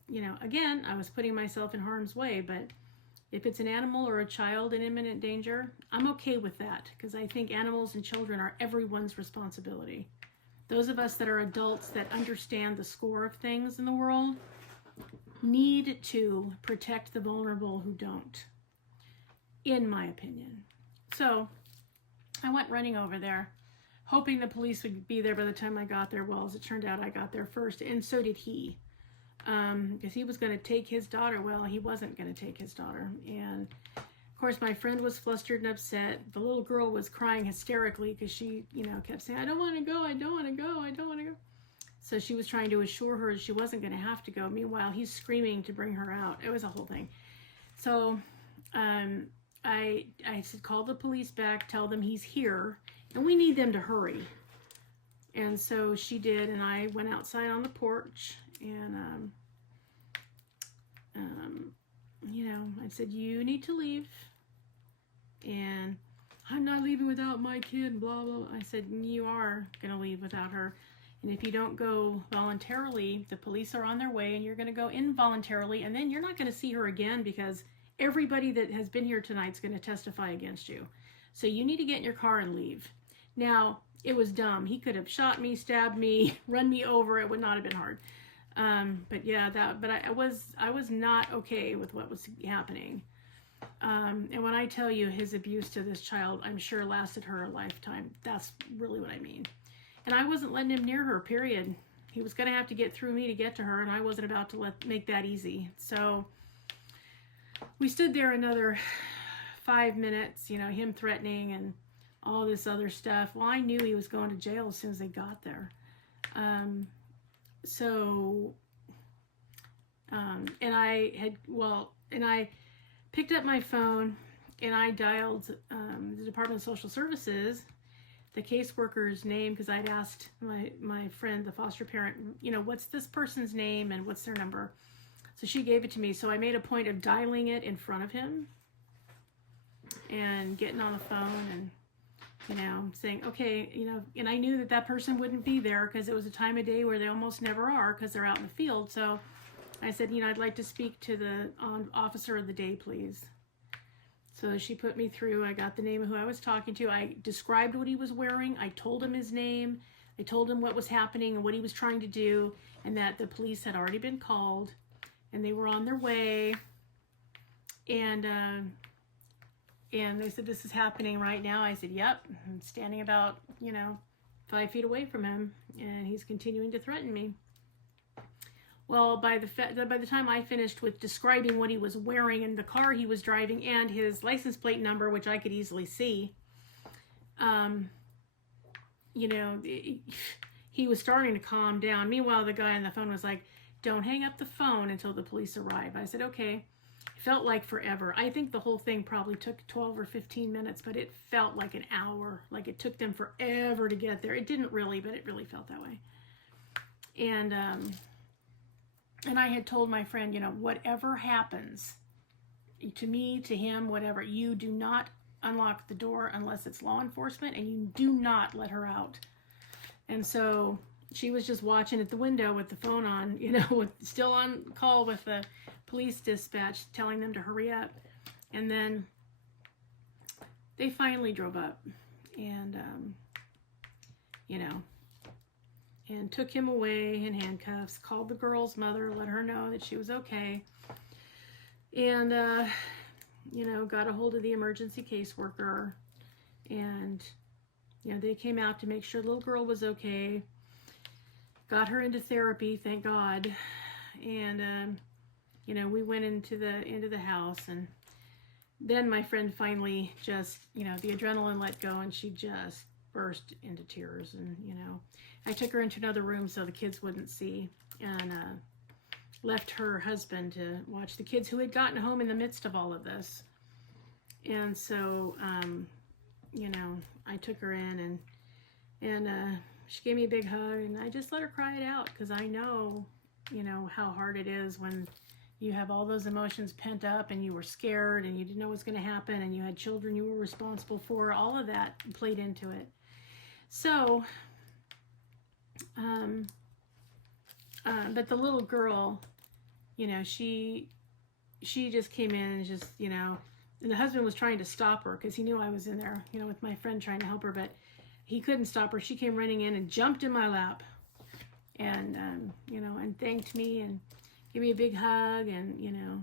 again, I was putting myself in harm's way. But if it's an animal or a child in imminent danger, I'm okay with that because I think animals and children are everyone's responsibility. Those of us that are adults that understand the score of things in the world need to protect the vulnerable who don't, in my opinion. So I went running over there, hoping the police would be there by the time I got there. Well, as it turned out, I got there first, and so did he. Because he was going to take his daughter. Well, he wasn't going to take his daughter. And of course, my friend was flustered and upset. The little girl was crying hysterically because she, kept saying, "I don't want to go, I don't want to go, I don't want to go." So she was trying to assure her she wasn't going to have to go. Meanwhile, he's screaming to bring her out. It was a whole thing. So I said, "Call the police back, tell them he's here, and we need them to hurry." And so she did, and I went outside on the porch, and I said, "You need to leave." And "I'm not leaving without my kid, blah, blah, blah." I said, "You are going to leave without her. And if you don't go voluntarily, the police are on their way, and you're going to go involuntarily, and then you're not going to see her again because everybody that has been here tonight is going to testify against you. So you need to get in your car and leave." Now, it was dumb. He could have shot me, stabbed me, run me over. It would not have been hard. But yeah, I was not okay with what was happening. And when I tell you his abuse to this child, I'm sure lasted her a lifetime. That's really what I mean. And I wasn't letting him near her, period. He was going to have to get through me to get to her, and I wasn't about to make that easy. So we stood there another 5 minutes, him threatening and all this other stuff. Well, I knew he was going to jail as soon as they got there. And I picked up my phone and I dialed the Department of Social Services, the caseworker's name, because I'd asked my friend, the foster parent, "What's this person's name and what's their number?" So she gave it to me. So I made a point of dialing it in front of him and getting on the phone and, saying, "Okay," and I knew that person wouldn't be there because it was a time of day where they almost never are because they're out in the field. So I said, "I'd like to speak to the officer of the day, please." So she put me through. I got the name of who I was talking to. I described what he was wearing. I told him his name. I told him what was happening and what he was trying to do, and that the police had already been called and they were on their way. And they said, "This is happening right now." I said, "Yep." I'm standing about, 5 feet away from him, and he's continuing to threaten me. Well, by the time I finished with describing what he was wearing and the car he was driving and his license plate number, which I could easily see, he was starting to calm down. Meanwhile, the guy on the phone was like, "Don't hang up the phone until the police arrive." I said, "Okay." It felt like forever. I think the whole thing probably took 12 or 15 minutes, but it felt like an hour. Like it took them forever to get there. It didn't really, but it really felt that way. And I had told my friend, whatever happens to me, to him, whatever, you do not unlock the door unless it's law enforcement, and you do not let her out. And so she was just watching at the window with the phone on, you know, still on call with the police dispatch, telling them to hurry up. And then they finally drove up and, you know, and took him away in handcuffs, called the girl's mother, let her know that she was okay. And, you know, got a hold of the emergency caseworker, and, you know, they came out to make sure the little girl was okay. Got her into therapy, thank God. And, you know, we went into the house, and then my friend finally just, you know, the adrenaline let go, and she just burst into tears. And, you know, I took her into another room so the kids wouldn't see, and left her husband to watch the kids, who had gotten home in the midst of all of this. And so, you know, I took her in, and she gave me a big hug, and I just let her cry it out, because I know, you know, how hard it is when you have all those emotions pent up, and you were scared, and you didn't know what was going to happen, and you had children you were responsible for. All of that played into it. So, but the little girl, you know, she just came in and just, you know, and the husband was trying to stop her because he knew I was in there, you know, with my friend trying to help her, but he couldn't stop her. She came running in and jumped in my lap, and, you know, and thanked me and gave me a big hug, and, you know,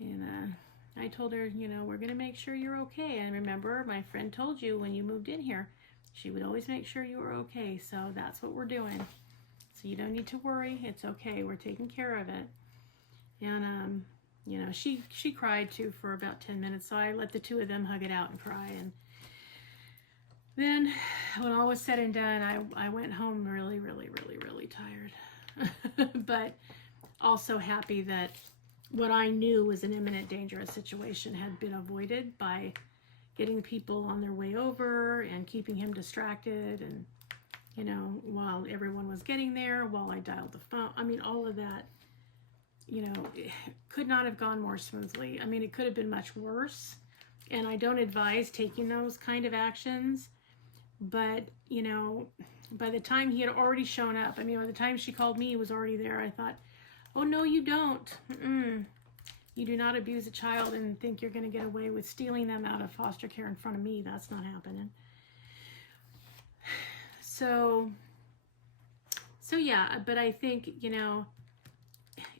and I told her, you know, we're going to make sure you're okay. And remember, my friend told you when you moved in here, she would always make sure you were okay. So that's what we're doing. So you don't need to worry. It's okay. We're taking care of it. And, you know, she cried too for about 10 minutes. So I let the two of them hug it out and cry. And then when all was said and done, I went home really, really, really, really tired. But also happy that what I knew was an imminent dangerous situation had been avoided by getting people on their way over and keeping him distracted, and, you know, while everyone was getting there, while I dialed the phone. I mean, all of that, you know, could not have gone more smoothly. I mean, it could have been much worse, and I don't advise taking those kind of actions. But, you know, by the time he had already shown up, I mean, by the time she called me, he was already there. I thought, oh, no, you don't. You do not abuse a child and think you're going to get away with stealing them out of foster care in front of me. That's not happening. So yeah, but I think, you know,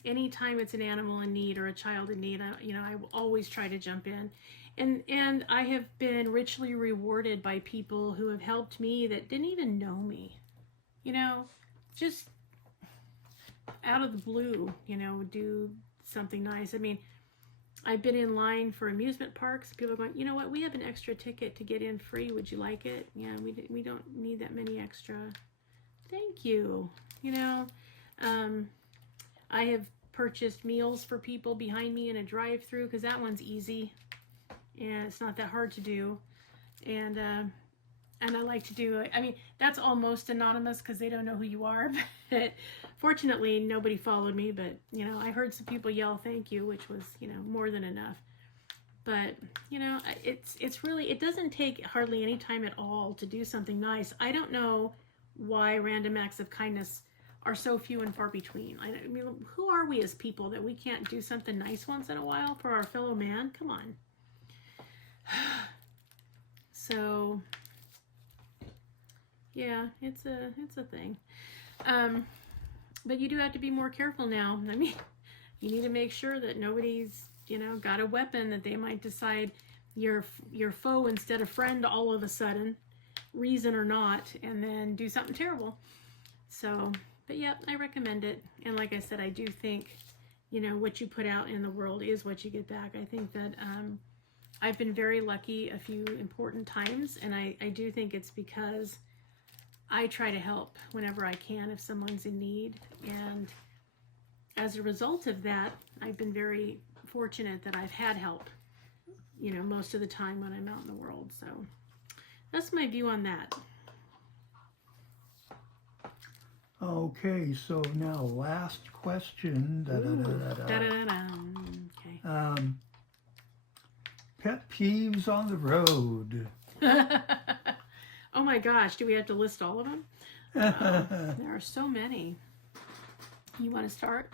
anytime it's an animal in need or a child in need, you know, I will always try to jump in. And I have been richly rewarded by people who have helped me that didn't even know me, you know, just out of the blue, you know, do something nice. I mean, I've been in line for amusement parks. People are going, you know what, we have an extra ticket to get in free. Would you like it? Yeah, we don't need that many extra. Thank you. You know, I have purchased meals for people behind me in a drive-through, because that one's easy and it's not that hard to do. And I like to do it. I mean, that's almost anonymous because they don't know who you are. But fortunately, nobody followed me. But, you know, I heard some people yell thank you, which was, you know, more than enough. But, you know, it's really, it doesn't take hardly any time at all to do something nice. I don't know why random acts of kindness are so few and far between. I mean, who are we as people that we can't do something nice once in a while for our fellow man? Come on. So, yeah, it's a thing. But you do have to be more careful now. I mean, you need to make sure that nobody's, you know, got a weapon that they might decide your foe instead of friend all of a sudden, reason or not, and then do something terrible. So, but yeah, I recommend it. And like I said, I do think, you know, what you put out in the world is what you get back. I think that I've been very lucky a few important times, and I do think it's because I try to help whenever I can if someone's in need. And as a result of that, I've been very fortunate that I've had help, you know, most of the time when I'm out in the world. So that's my view on that. Okay, so now last question. Okay. Pet peeves on the road. Oh my gosh, do we have to list all of them? There are so many. You want to start?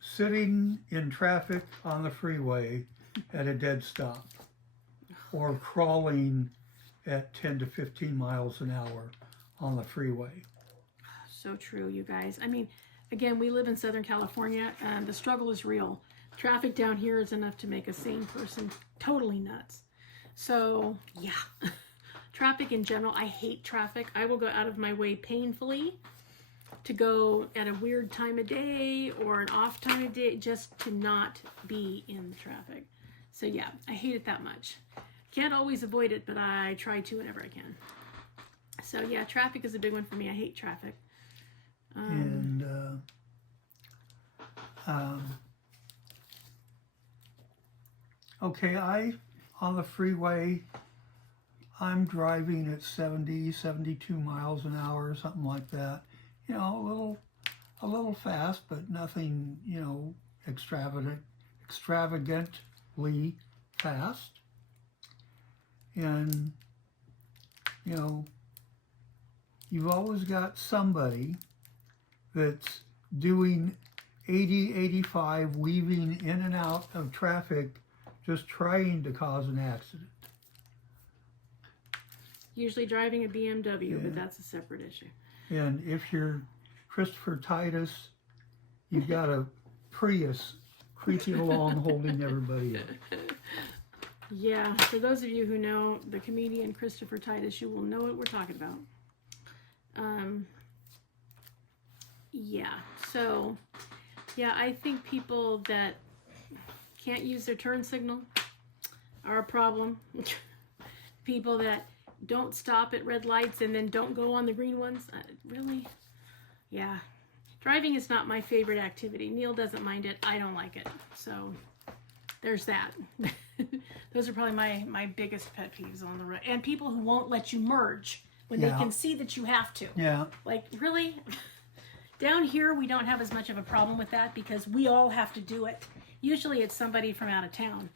Sitting in traffic on the freeway at a dead stop, or crawling at 10 to 15 miles an hour on the freeway. So true, you guys. I mean, again, we live in Southern California, and the struggle is real. Traffic down here is enough to make a sane person totally nuts. So, yeah. Traffic in general, I hate traffic. I will go out of my way painfully to go at a weird time of day or an off time of day just to not be in the traffic. So yeah, I hate it that much. Can't always avoid it, but I try to whenever I can. So yeah, traffic is a big one for me. I hate traffic. Okay, on the freeway, I'm driving at 70, 72 miles an hour, something like that. You know, a little fast, but nothing, you know, extravagantly fast. And, you know, you've always got somebody that's doing 80, 85, weaving in and out of traffic, just trying to cause an accident. Usually driving a BMW, but that's a separate issue. And if you're Christopher Titus, you've got a Prius creaking along holding everybody up. Yeah, for those of you who know the comedian Christopher Titus, you will know what we're talking about. Yeah, so, yeah, I think people that can't use their turn signal are a problem. People that don't stop at red lights and then don't go on the green ones, really? Yeah. Driving is not my favorite activity. Neil doesn't mind it. I don't like it. So there's that. Those are probably my biggest pet peeves on the road. And people who won't let you merge when they can see that you have to. Yeah. Like, really? Down here, we don't have as much of a problem with that because we all have to do it. Usually it's somebody from out of town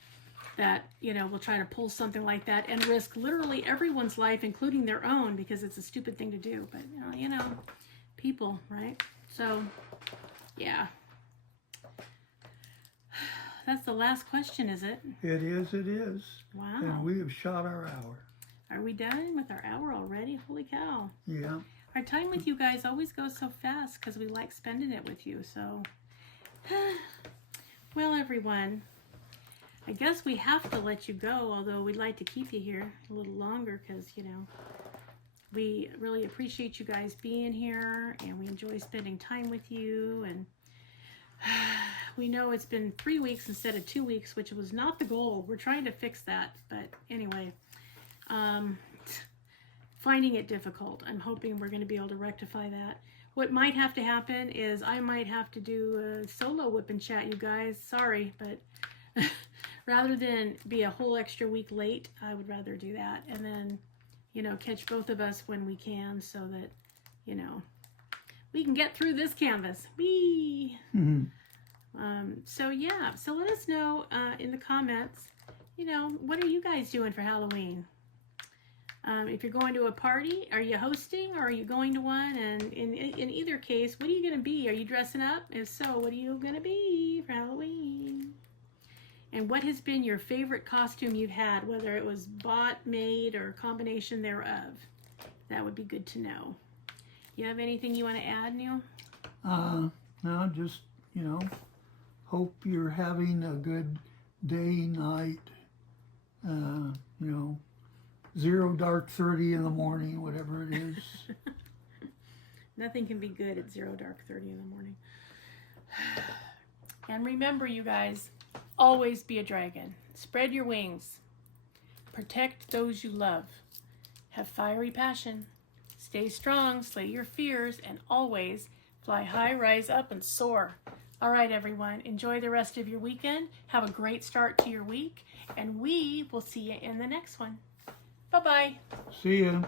that, you know, will try to pull something like that and risk literally everyone's life, including their own, because it's a stupid thing to do. But, you know, people, right? So, yeah. That's the last question, is it? It is, it is. Wow. And we have shot our hour. Are we done with our hour already? Holy cow. Yeah. Our time with you guys always goes so fast because we like spending it with you. So, well, everyone, I guess we have to let you go, although we'd like to keep you here a little longer because, you know, we really appreciate you guys being here and we enjoy spending time with you. And we know it's been 3 weeks instead of 2 weeks, which was not the goal. We're trying to fix that. But anyway, finding it difficult. I'm hoping we're going to be able to rectify that. What might have to happen is I might have to do a solo WIP N Chat, you guys. Sorry, but rather than be a whole extra week late, I would rather do that. And then, you know, catch both of us when we can so that, you know, we can get through this canvas. Whee! Mm-hmm. So, yeah. So let us know in the comments, you know, what are you guys doing for Halloween? If you're going to a party, are you hosting or are you going to one? And in either case, what are you going to be? Are you dressing up? If so, what are you going to be for Halloween? And what has been your favorite costume you've had, whether it was bought, made, or a combination thereof? That would be good to know. You have anything you want to add, Neil? No, just, you know, hope you're having a good day, night, you know, 0 dark 30 in the morning, whatever it is. Nothing can be good at 0 dark 30 in the morning. And remember, you guys, always be a dragon. Spread your wings. Protect those you love. Have fiery passion. Stay strong, slay your fears, and always fly high, rise up, and soar. All right, everyone, enjoy the rest of your weekend. Have a great start to your week, and we will see you in the next one. Bye-bye. See ya.